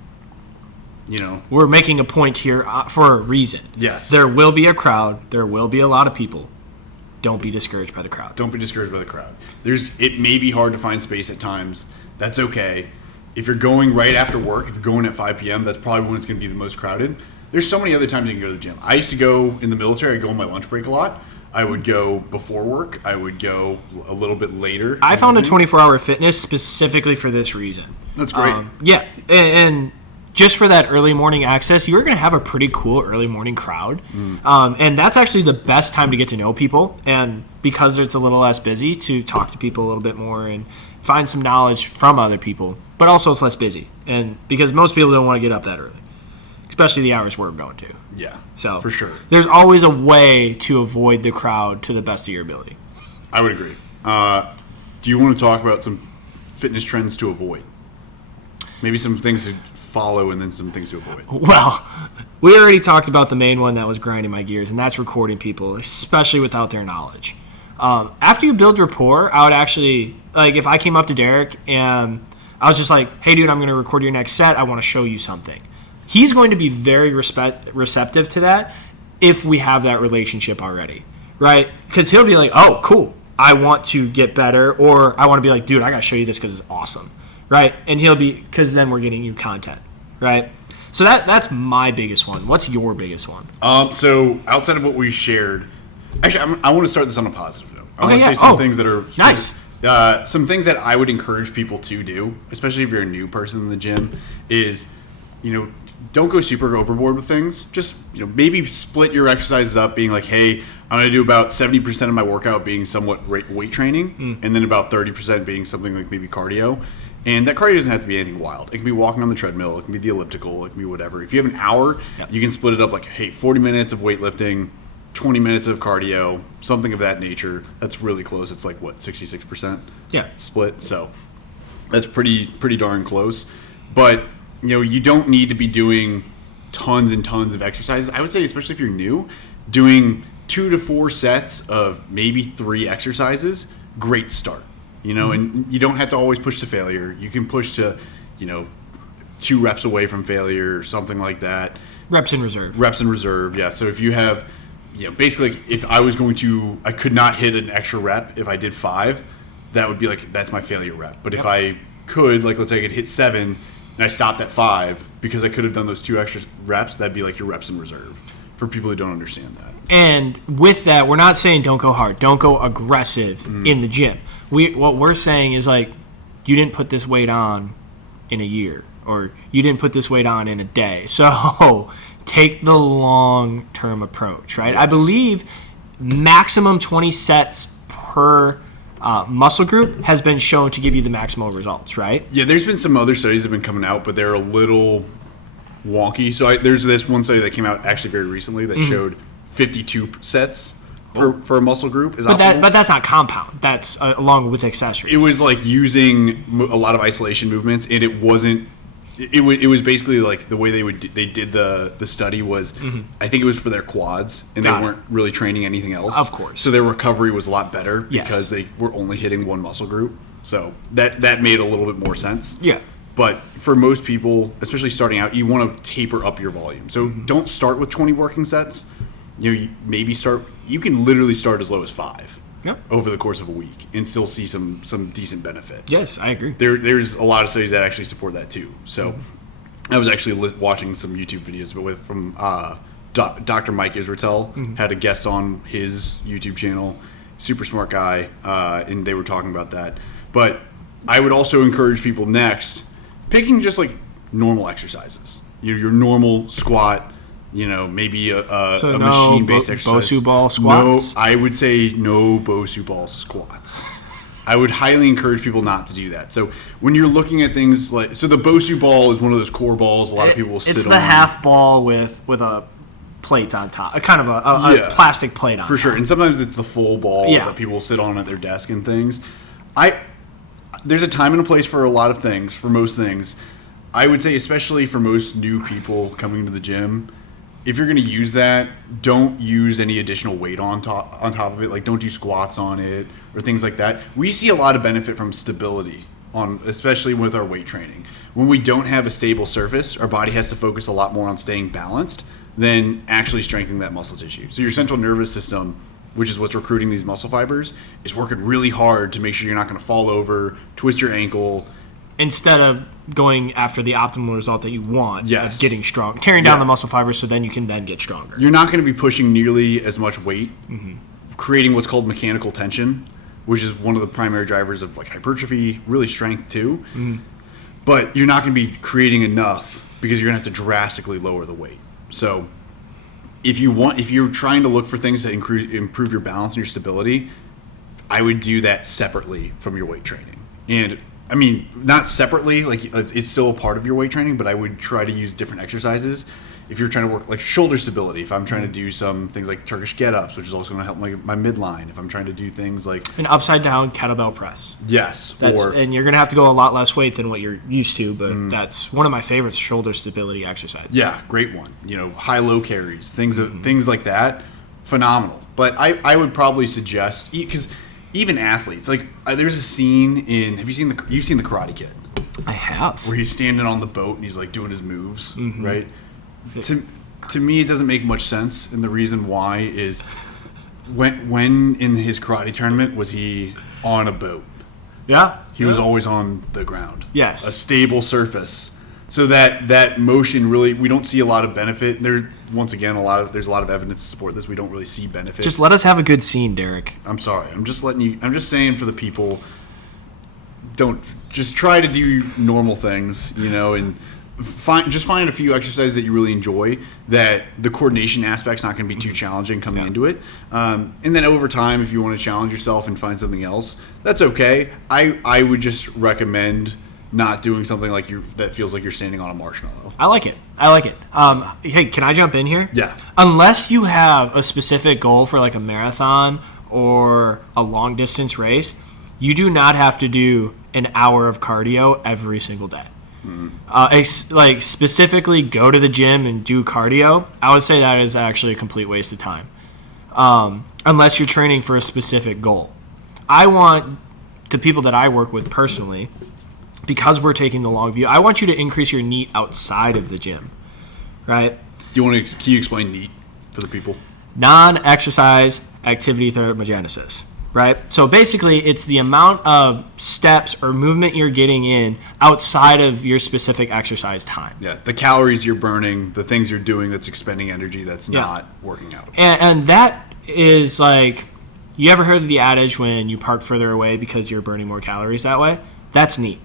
We're making a point here for a reason. Yes. There will be a crowd. There will be a lot of people. Don't be discouraged by the crowd. Don't be discouraged by the crowd. It may be hard to find space at times. That's okay. If you're going right after work, if you're going at 5 p.m., that's probably when it's going to be the most crowded. There's so many other times you can go to the gym. I used to go in the military. I'd go on my lunch break a lot. I would go before work. I would go a little bit later. I found a 24-hour fitness specifically for this reason. That's great. Yeah, and just for that early morning access, you're going to have a pretty cool early morning crowd. And that's actually the best time to get to know people. And because it's a little less busy, to talk to people a little bit more and find some knowledge from other people. But also it's less busy. And because most people don't want to get up that early, especially the hours we're going to. Yeah, So for sure. There's always a way to avoid the crowd to the best of your ability. I would agree. Do you want to talk about some fitness trends to avoid? Maybe some things to follow and then some things to avoid. Well, we already talked about the main one that was grinding my gears, and that's recording people, especially without their knowledge. After you build rapport, I would actually, like, if I came up to Derek and I was just like, hey, dude, I'm going to record your next set. I want to show you something. He's going to be very receptive to that if we have that relationship already, right? Because he'll be like, oh, cool, I want to get better, or I want to be like, dude, I got to show you this because it's awesome, right? And he'll be, because then we're getting you content, right? So that's my biggest one. What's your biggest one? So outside of what we shared, actually, I want to start this on a positive note. I want to Okay, say some things that are nice. Some things that I would encourage people to do, especially if you're a new person in the gym, is, don't go super overboard with things. Just, maybe split your exercises up, being like, hey, I'm going to do about 70% of my workout being somewhat weight training, and then about 30% being something like maybe cardio. And that cardio doesn't have to be anything wild. It can be walking on the treadmill. It can be the elliptical. It can be whatever. If you have an hour, you can split it up like, hey, 40 minutes of weightlifting, 20 minutes of cardio, something of that nature. That's really close. It's like, what, 66% split? So that's pretty darn close. But, you don't need to be doing tons and tons of exercises. I would say, especially if you're new, doing 2 to 4 sets of maybe 3 exercises, great start. And you don't have to always push to failure. You can push to, 2 reps away from failure or something like that. Reps in reserve. Reps in reserve, yeah. So if you have, basically if I was I could not hit an extra rep if I did 5, that would be like, that's my failure rep. But if I could, like, let's say I could hit 7 and I stopped at 5 because I could have done those 2 extra reps, that'd be like your reps in reserve for people who don't understand that. And with that, we're not saying don't go hard, don't go aggressive in the gym. What we're saying is, like, you didn't put this weight on in a year, or you didn't put this weight on in a day. So take the long-term approach, right? Yes. I believe maximum 20 sets per muscle group has been shown to give you the maximal results, right? Yeah, there's been some other studies that have been coming out, but they're a little wonky. So there's this one study that came out actually very recently that showed 52 sets for a muscle group. But that's not compound. That's along with accessories. It was like using a lot of isolation movements, and it wasn't. It was basically like the way they did the study was, I think it was for their quads, and they weren't really training anything else. Of course. So their recovery was a lot better because they were only hitting one muscle group. So that made a little bit more sense. Yeah. But for most people, especially starting out, you want to taper up your volume. So don't start with 20 working sets. You can literally start as low as 5 over the course of a week and still see some decent benefit. Yes, I agree. There's a lot of studies that actually support that too. So I was actually watching some YouTube videos from Dr. Mike Israetel, had a guest on his YouTube channel, super smart guy, and they were talking about that. But I would also encourage people next, picking just like normal exercises. Your normal squat, maybe a machine-based exercise. Bosu ball squats? No, I would say no Bosu ball squats. I would highly encourage people not to do that. So when you're looking at things like, so the Bosu ball is one of those core balls a lot of people will sit on. It's the half ball with a plate on top, kind of a plastic plate on top. For sure, and sometimes it's the full ball that people will sit on at their desk and things. There's a time and a place for a lot of things, for most things. I would say, especially for most new people coming to the gym, if you're going to use that, don't use any additional weight on top of it. Like, don't do squats on it or things like that. We see a lot of benefit from stability, especially with our weight training. When we don't have a stable surface, our body has to focus a lot more on staying balanced than actually strengthening that muscle tissue. So your central nervous system, which is what's recruiting these muscle fibers, is working really hard to make sure you're not going to fall over, twist your ankle. Instead of going after the optimal result that you want, of getting strong, tearing down the muscle fibers so then you can then get stronger. You're not going to be pushing nearly as much weight creating what's called mechanical tension, which is one of the primary drivers of like hypertrophy, really strength too. But you're not going to be creating enough because you're going to have to drastically lower the weight. So if you're trying to look for things that improve your balance and your stability, I would do that separately from your weight training. And I mean, not separately, like it's still a part of your weight training, but I would try to use different exercises. If you're trying to work like shoulder stability, if I'm trying to do some things like Turkish get-ups, which is also going to help my midline. If I'm trying to do things like an upside down kettlebell press. Yes. And you're going to have to go a lot less weight than what you're used to, but that's one of my favorites, shoulder stability exercise. Yeah, great one. High-low carries, things like that, phenomenal. But I would probably suggest, because even athletes, like there's a scene in, you've seen the Karate Kid? I have. Where he's standing on the boat and he's like doing his moves, right? To me, it doesn't make much sense, and the reason why is when in his karate tournament was he on a boat? Yeah, he was always on the ground. Yes, a stable surface. So that motion really, we don't see a lot of benefit. There's a lot of evidence to support this. We don't really see benefit. Just let us have a good scene, Derek. I'm sorry. I'm just saying for the people. Don't just try to do normal things, and. Find a few exercises that you really enjoy, that the coordination aspect's not going to be too challenging coming into it. And then over time, if you want to challenge yourself and find something else, that's okay. I would just recommend not doing something like that feels like you're standing on a marshmallow. I like it. Hey, can I jump in here? Yeah. Unless you have a specific goal for like a marathon or a long distance race, you do not have to do an hour of cardio every single day. Like specifically go to the gym and do cardio, I would say that is actually a complete waste of time, unless you're training for a specific goal. I want the people that I work with personally, because we're taking the long view, I want you to increase your NEAT outside of the gym, right? Can you explain NEAT for the people? Non-exercise activity thermogenesis. Right? So basically, it's the amount of steps or movement you're getting in outside of your specific exercise time. Yeah, the calories you're burning, the things you're doing that's expending energy that's not working out. And that is like, you ever heard of the adage when you park further away because you're burning more calories that way? That's NEAT.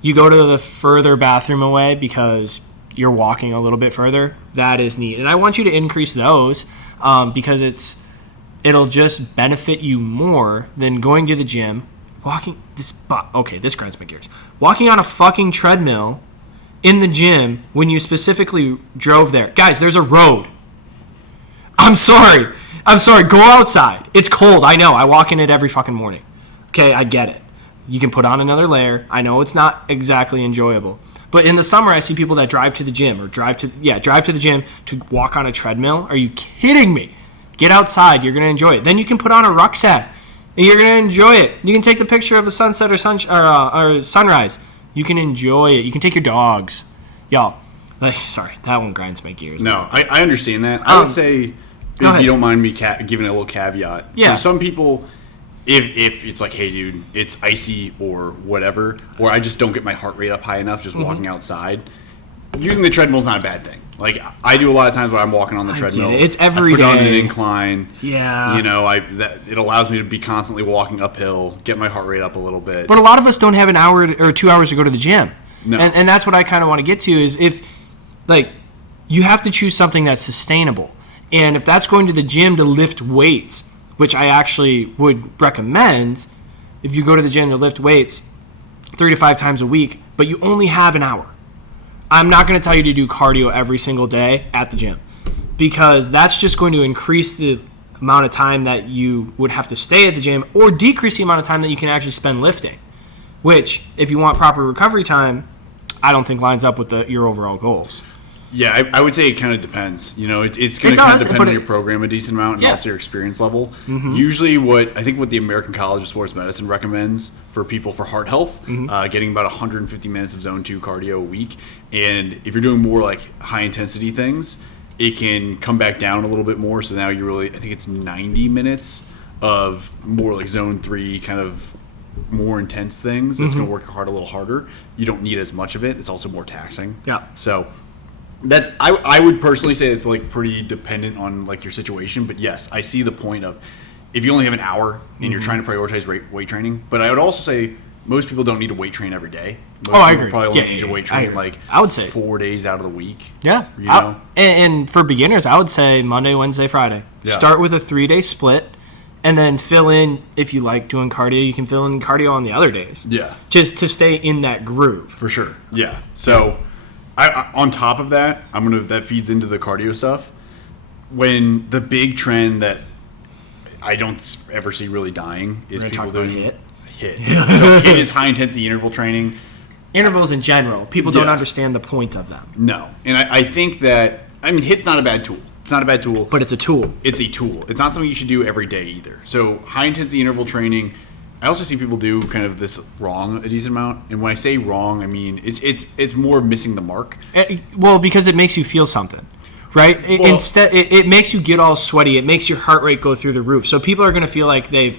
You go to the further bathroom away because you're walking a little bit further. That is NEAT. And I want you to increase those because it'll just benefit you more than going to the gym, this grinds my gears. Walking on a fucking treadmill in the gym when you specifically drove there. Guys, there's a road. I'm sorry. Go outside. It's cold. I know. I walk in it every fucking morning. Okay, I get it. You can put on another layer. I know it's not exactly enjoyable. But in the summer, I see people that drive to the gym or drive to the gym to walk on a treadmill. Are you kidding me? Get outside. You're going to enjoy it. Then you can put on a rucksack, and you're going to enjoy it. You can take the picture of the sunset or sunrise. You can enjoy it. You can take your dogs. Y'all, sorry, that one grinds my gears. No, I understand that. I would say, if you don't mind me giving a little caveat. Yeah. For some people, if it's like, hey, dude, it's icy or whatever, or I just don't get my heart rate up high enough just walking outside, using the treadmill is not a bad thing. Like, I do a lot of times when I'm walking on the treadmill. It's every day. I put on an incline. Yeah. It allows me to be constantly walking uphill, get my heart rate up a little bit. But a lot of us don't have an hour or 2 hours to go to the gym. No. And that's what I kind of want to get to is you have to choose something that's sustainable. And if that's going to the gym to lift weights, which I actually would recommend, if you go to the gym to lift weights 3 to 5 times a week, but you only have an hour. I'm not going to tell you to do cardio every single day at the gym because that's just going to increase the amount of time that you would have to stay at the gym or decrease the amount of time that you can actually spend lifting, which, if you want proper recovery time, I don't think lines up with your overall goals. Yeah, I would say it kind of depends. It's going to kind of depend on your program a decent amount and also your experience level. Mm-hmm. Usually what the American College of Sports Medicine recommends for people for heart health, getting about 150 minutes of zone 2 cardio a week. And if you're doing more like high intensity things, it can come back down a little bit more. So now I think it's 90 minutes of more like zone 3 kind of more intense things. That's going to work your heart a little harder. You don't need as much of it. It's also more taxing. Yeah. So I would personally say it's like pretty dependent on like your situation, but yes, I see the point of if you only have an hour and you're trying to prioritize weight training. But I would also say most people don't need to weight train every day. Most I people agree. probably only need to weight train I would say 4 days out of the week. Yeah. You know? And for beginners, I would say Monday, Wednesday, Friday. Yeah. Start with a 3-day split, and then fill in, if you like doing cardio, you can fill in cardio on the other days. Yeah. Just to stay in that groove. For sure. Yeah. So I on top of that, that feeds into the cardio stuff. When the big trend that I don't ever see really dying is people doing HIIT. So HIIT is high intensity interval training. Intervals in general, people don't understand the point of them. No, and I think that HIIT's not a bad tool. It's not a bad tool, but it's a tool. It's a tool. It's not something you should do every day either. So high intensity interval training, I also see people do kind of this wrong a decent amount. And when I say wrong, I mean it's more missing the mark. Well, because it makes you feel something. Right? It makes you get all sweaty. It makes your heart rate go through the roof. So people are going to feel like they've,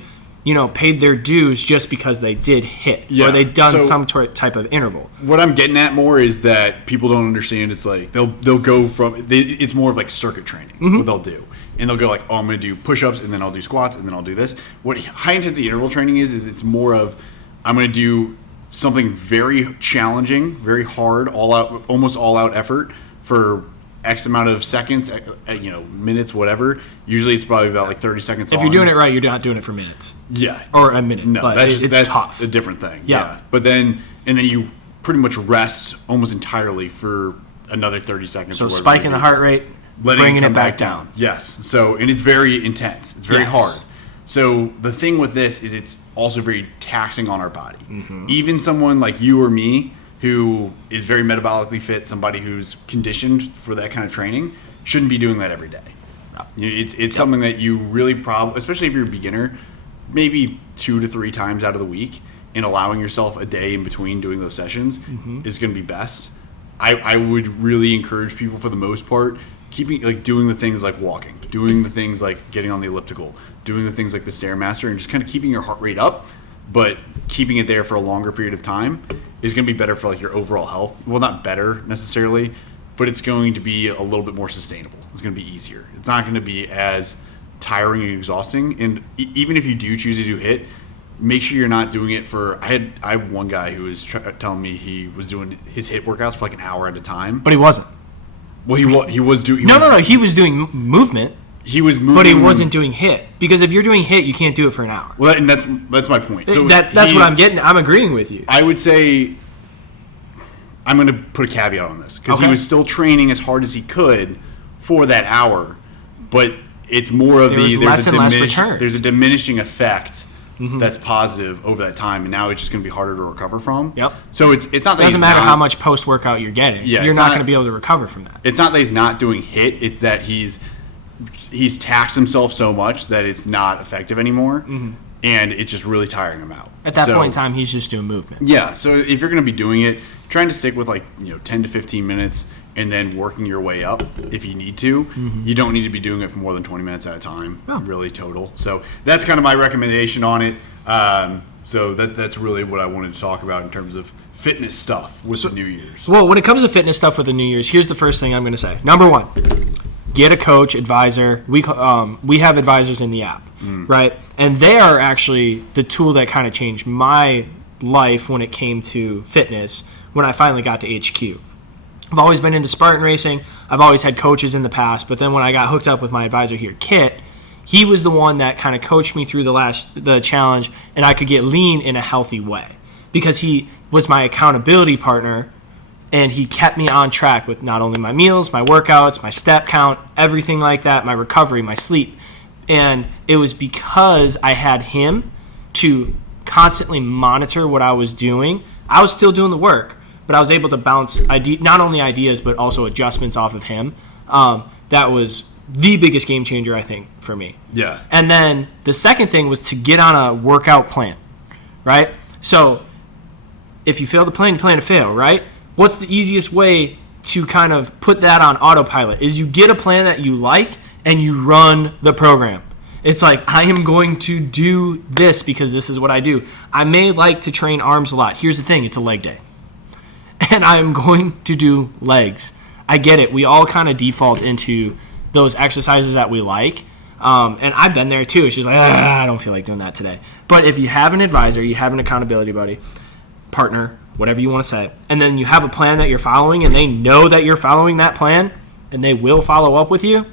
paid their dues just because they did HIIT or they've done some type of interval. What I'm getting at more is that people don't understand. It's like they'll go from it's more of like circuit training. What they'll do, and they'll go like, oh, I'm going to do push-ups and then I'll do squats and then I'll do this. What high intensity interval training is it's more of I'm going to do something very challenging, very hard, almost all out effort for X amount of seconds, minutes, whatever. Usually it's probably about like 30 seconds If you're doing it right, you're not doing it for minutes. Yeah. Or a minute. No, but that's tough. a different thing. Yeah. But then you pretty much rest almost entirely for another 30 seconds. So spiking the heart rate, bringing it back down. Yes. So, and it's very intense. It's very hard. So the thing with this is it's also very taxing on our body. Even someone like you or me, who is very metabolically fit, somebody who's conditioned for that kind of training, shouldn't be doing that every day. It's something that you really especially if you're a beginner, maybe 2 to 3 times out of the week, and allowing yourself a day in between doing those sessions is going to be best. I would really encourage people, for the most part, doing the things like walking, doing the things like getting on the elliptical, doing the things like the Stairmaster, and just kind of keeping your heart rate up, but keeping it there for a longer period of time is going to be better for like your overall health. Well, not better necessarily, but it's going to be a little bit more sustainable. It's going to be easier. It's not going to be as tiring and exhausting. And even if you do choose to do HIIT, make sure you're not doing it for. I have one guy who was telling me he was doing his HIIT workouts for like an hour at a time. But he wasn't. Well, he was doing. No. He was doing movement. He was moving, but he wasn't doing HIIT, because if you're doing HIIT, you can't do it for an hour. Well, and that's my point. So that's what I'm getting. I'm agreeing with you. I would say I'm going to put a caveat on this, because he was still training as hard as he could for that hour, but it's more of there's a diminishing effect that's positive over that time, and now it's just going to be harder to recover from. Yep. So it's not that doesn't matter how much post workout you're getting. Yeah, you're not going to be able to recover from that. It's not that he's not doing HIIT. It's that he's taxed himself so much that it's not effective anymore, and it's just really tiring him out. At that point in time, he's just doing movement. Yeah, so if you're going to be doing it, trying to stick with 10 to 15 minutes and then working your way up if you need to. You don't need to be doing it for more than 20 minutes at a time, really total. So that's kind of my recommendation on it. So that's really what I wanted to talk about in terms of fitness stuff with the New Year's. Well, when it comes to fitness stuff with the New Year's, here's the first thing I'm going to say. Number 1. Get a coach, advisor. We have advisors in the app, right? And they are actually the tool that kind of changed my life when it came to fitness when I finally got to HQ. I've always been into Spartan racing. I've always had coaches in the past, but then when I got hooked up with my advisor here, Kit, he was the one that kind of coached me through the challenge, and I could get lean in a healthy way because he was my accountability partner. And he kept me on track with not only my meals, my workouts, my step count, everything like that, my recovery, my sleep. And it was because I had him to constantly monitor what I was doing. I was still doing the work, but I was able to bounce not only ideas, but also adjustments off of him. That was the biggest game changer, I think, for me. Yeah. And then the second thing was to get on a workout plan, right? So if you fail to plan, you plan to fail, right? What's the easiest way to kind of put that on autopilot is you get a plan that you like and you run the program. It's like, I am going to do this because this is what I do. I may like to train arms a lot. Here's the thing, it's a leg day. And I'm going to do legs. I get it. We all kind of default into those exercises that we like. And I've been there too. It's just like, I don't feel like doing that today. But if you have an advisor, you have an accountability buddy, partner, whatever you want to say, and then you have a plan that you're following and they know that you're following that plan and they will follow up with you,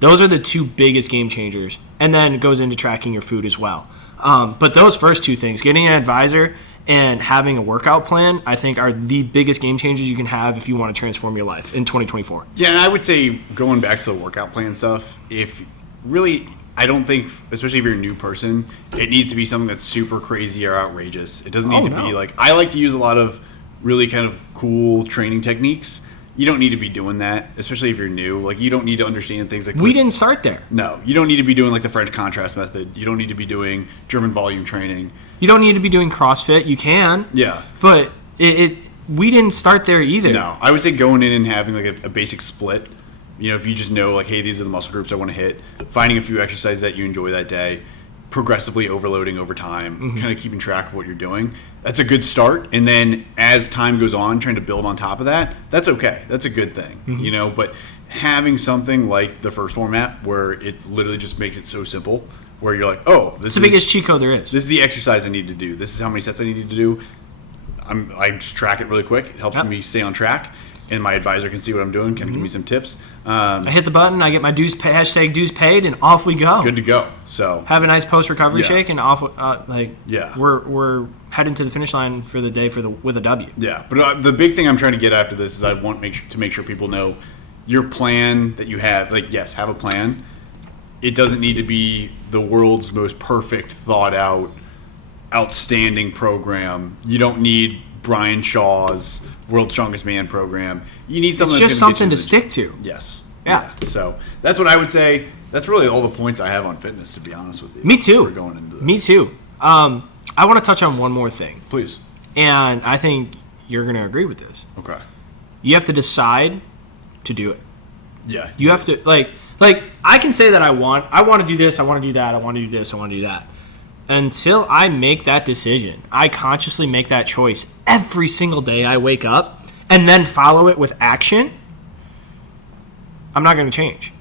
those are the two biggest game changers. And then it goes into tracking your food as well. But those first two things, getting an advisor and having a workout plan, I think are the biggest game changers you can have if you want to transform your life in 2024. Yeah, and I would say going back to the workout plan stuff, if really, I don't think, especially if you're a new person, it needs to be something that's super crazy or outrageous. It doesn't need to be like, I like to use a lot of really kind of cool training techniques. You don't need to be doing that, especially if you're new. Like, you don't need to understand things like we didn't start there. No, you don't need to be doing like the French contrast method. You don't need to be doing German volume training. You don't need to be doing CrossFit. You can. Yeah. But we didn't start there either. No, I would say going in and having like a basic split. You know, if you just know like, hey, these are the muscle groups I want to hit, finding a few exercises that you enjoy that day, progressively overloading over time, kind of keeping track of what you're doing. That's a good start. And then as time goes on, trying to build on top of that, that's okay. That's a good thing, you know. But having something like the first format where it literally just makes it so simple, where you're like, oh, this is the biggest cheat code there is. This is the exercise I need to do. This is how many sets I need to do. I just track it really quick. It helps me stay on track. And my advisor can see what I'm doing, can give me some tips. I hit the button, I get my dues paid, and off we go. Good to go. So have a nice post recovery shake, and off. We're heading to the finish line for the day with a W. Yeah, but the big thing I'm trying to get after this is I want to make sure people know your plan that you have. Like, yes, have a plan. It doesn't need to be the world's most perfect, thought out, outstanding program. You don't need Brian Shaw's World's Strongest Man program. You need something that's just something to stick to. Yes. Yeah. So that's what I would say. That's really all the points I have on fitness, to be honest with you. Me too. We're going into this. Me too. I want to touch on one more thing. Please. And I think you're going to agree with this. Okay. You have to decide to do it. Yeah. You have to like I can say that I want to do this, I want to do that, I want to do this, I want to do that. Until I make that decision, I consciously make that choice every single day I wake up and then follow it with action, I'm not going to change.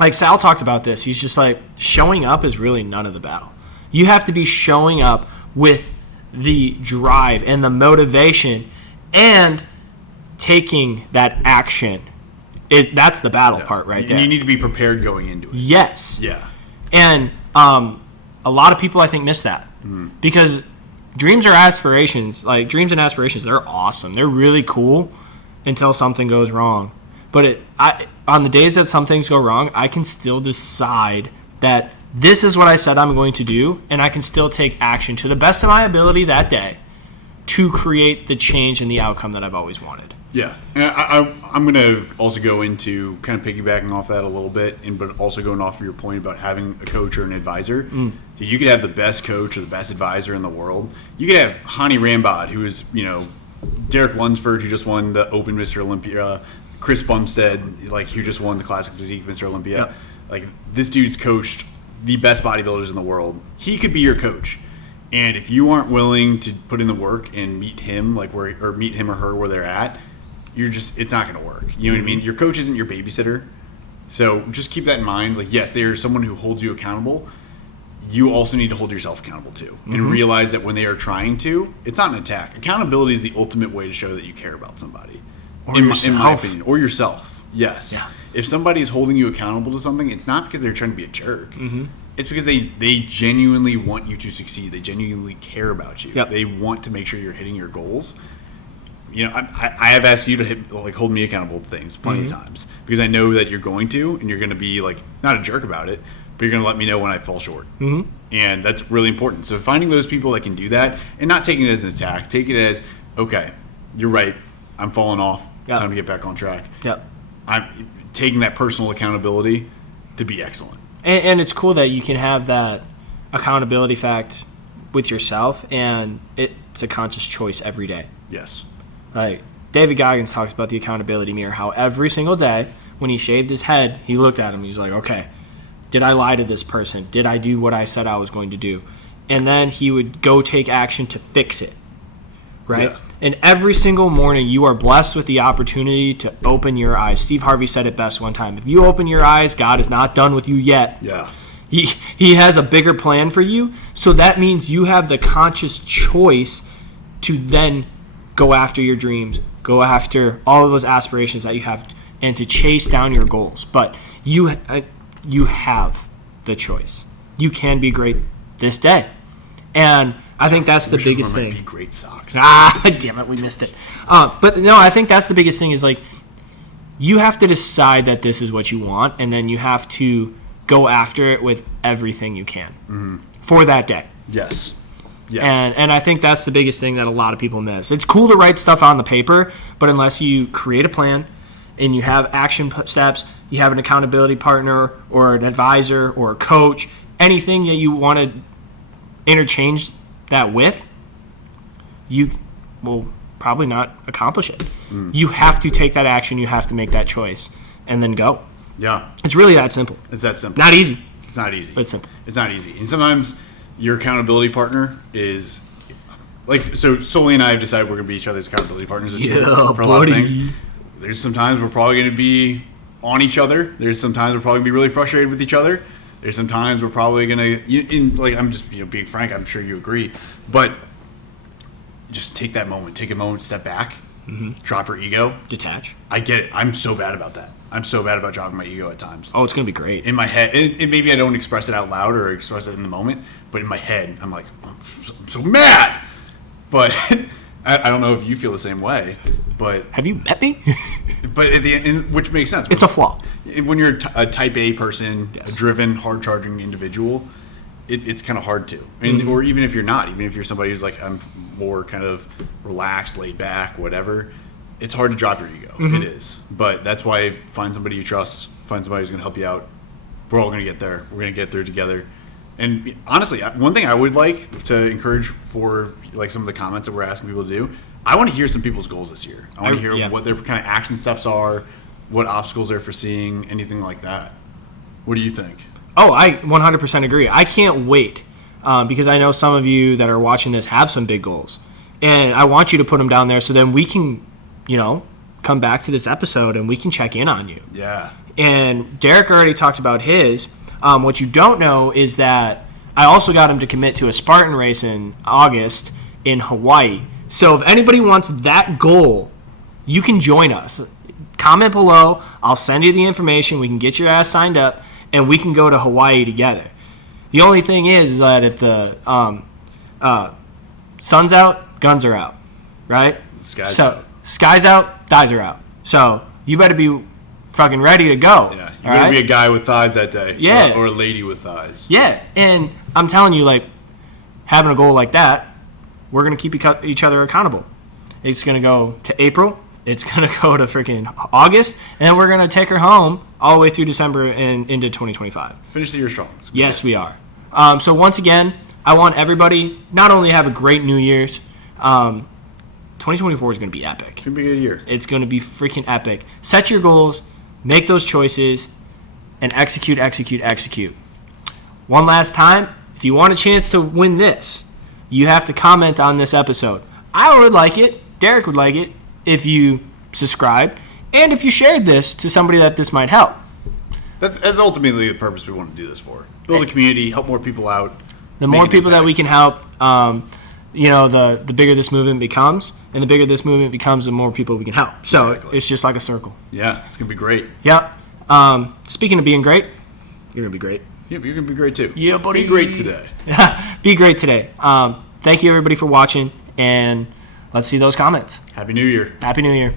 Like Sal talked about this. He's just like, showing up is really none of the battle. You have to be showing up with the drive and the motivation and taking that action. That's the battle part right there. And you need to be prepared going into it. Yes. Yeah. And a lot of people, I think, miss that because dreams and aspirations, they're awesome. They're really cool until something goes wrong. But on the days that some things go wrong, I can still decide that this is what I said I'm going to do, and I can still take action to the best of my ability that day to create the change and the outcome that I've always wanted. Yeah, and I'm going to also go into kind of piggybacking off that a little bit, but also going off of your point about having a coach or an advisor. So you could have the best coach or the best advisor in the world. You could have Hani Rambod, who is, Derek Lunsford, who just won the Open Mr. Olympia, Chris Bumstead, who just won the Classic Physique Mr. Olympia. Yep. This dude's coached the best bodybuilders in the world. He could be your coach. And if you aren't willing to put in the work and meet him meet him or her where they're at, it's not going to work. You know what I mean? Your coach isn't your babysitter. So just keep that in mind. Yes, they are someone who holds you accountable. You also need to hold yourself accountable too. And realize that when they are trying to, it's not an attack. Accountability is the ultimate way to show that you care about somebody. In my opinion. Or yourself. Yes. Yeah. If somebody is holding you accountable to something, it's not because they're trying to be a jerk. It's because they genuinely want you to succeed. They genuinely care about you. Yep. They want to make sure you're hitting your goals. I have asked you to hold me accountable to things plenty of times because I know that you're going to, and you're going to be not a jerk about it, but you're going to let me know when I fall short. And that's really important. So finding those people that can do that and not taking it as an attack, take it as, okay, you're right, I'm falling off, time to get back on track. I'm taking that personal accountability to be excellent. And it's cool that you can have that accountability fact with yourself, and it's a conscious choice every day. Yes. David Goggins talks about the accountability mirror, how every single day when he shaved his head, he looked at him. He's like, okay, did I lie to this person? Did I do what I said I was going to do? And then he would go take action to fix it, right? Yeah. And every single morning, you are blessed with the opportunity to open your eyes. Steve Harvey said it best one time. If you open your eyes, God is not done with you yet. Yeah. He has a bigger plan for you. So that means you have the conscious choice to then go after your dreams, go after all of those aspirations that you have, and to chase down your goals. But you have the choice. You can be great this day. And I think that's the biggest thing. Be great socks. Damn it, we missed it. But no, I think that's the biggest thing is like you have to decide that this is what you want, and then you have to go after it with everything you can for that day. Yes. And I think that's the biggest thing that a lot of people miss. It's cool to write stuff on the paper, but unless you create a plan and you have action steps, you have an accountability partner or an advisor or a coach, anything that you want to interchange that with, you will probably not accomplish it. You have to take that action. You have to make that choice and then go. Yeah. It's really that simple. It's that simple. Not easy. It's not easy. But it's simple. It's not easy. And sometimes your accountability partner is like, so Sully and I have decided we're going to be each other's accountability partners this year for a lot of things. There's sometimes we're probably going to be on each other. There's sometimes we're probably going to be really frustrated with each other. There's sometimes we're probably going to, like, I'm just, being frank, I'm sure you agree, but just take that moment. Take a moment, step back, drop your ego. Detach. I get it. I'm so bad about that. I'm so bad about dropping my ego at times. Oh, it's going to be great. In my head, and maybe I don't express it out loud or express it in the moment, but in my head, I'm like, I'm so mad. But I don't know if you feel the same way, but... Have you met me? But at the end, which makes sense. It's a flaw. When you're a type A person, a driven, hard-charging individual, it's kind of hard to. And, or even if you're not, even if you're somebody who's like, I'm more kind of relaxed, laid back, whatever, it's hard to drop your ego. It is. But that's why find somebody you trust, find somebody who's going to help you out. We're all going to get there. We're going to get there together. And honestly, one thing I would like to encourage for like some of the comments that we're asking people to do, I want to hear some people's goals this year. I want to hear what their kind of action steps are, what obstacles they're foreseeing, anything like that. What do you think? Oh, I 100% agree. I can't wait because I know some of you that are watching this have some big goals. And I want you to put them down there so then we can, come back to this episode and we can check in on you. Yeah. And Derek already talked about his. What you don't know is that I also got him to commit to a Spartan race in August in Hawaii. So if anybody wants that goal, you can join us. Comment below. I'll send you the information. We can get your ass signed up, and we can go to Hawaii together. The only thing is that if the sun's out, guns are out, right? Sky's out. Sky's out, thighs are out. So you better be fucking ready to go. Yeah, you better be a guy with thighs that day. Yeah. Or a lady with thighs. Yeah, and I'm telling you, like, having a goal like that, we're going to keep each other accountable. It's going to go to April. It's going to go to freaking August. And then we're going to take her home all the way through December and into 2025. Finish the year strong. Yes, we are. So once again, I want everybody not only to have a great New Year's, 2024 is going to be epic. It's going to be a good year. It's going to be freaking epic. Set your goals, make those choices, and execute. One last time, if you want a chance to win this, you have to comment on this episode. I would like it, Derek would like it, if you subscribed, and if you shared this to somebody that this might help. That's ultimately the purpose we want to do this for. Build a community, help more people out. The more people that we can help, the bigger this movement becomes, and the bigger this movement becomes, the more people we can help. So It's just like a circle. Yeah, it's going to be great. Yeah. Speaking of being great, you're going to be great. Yeah, you're going to be great too. Yeah, buddy. Be great today. Be great today. Thank you, everybody, for watching, and let's see those comments. Happy New Year. Happy New Year.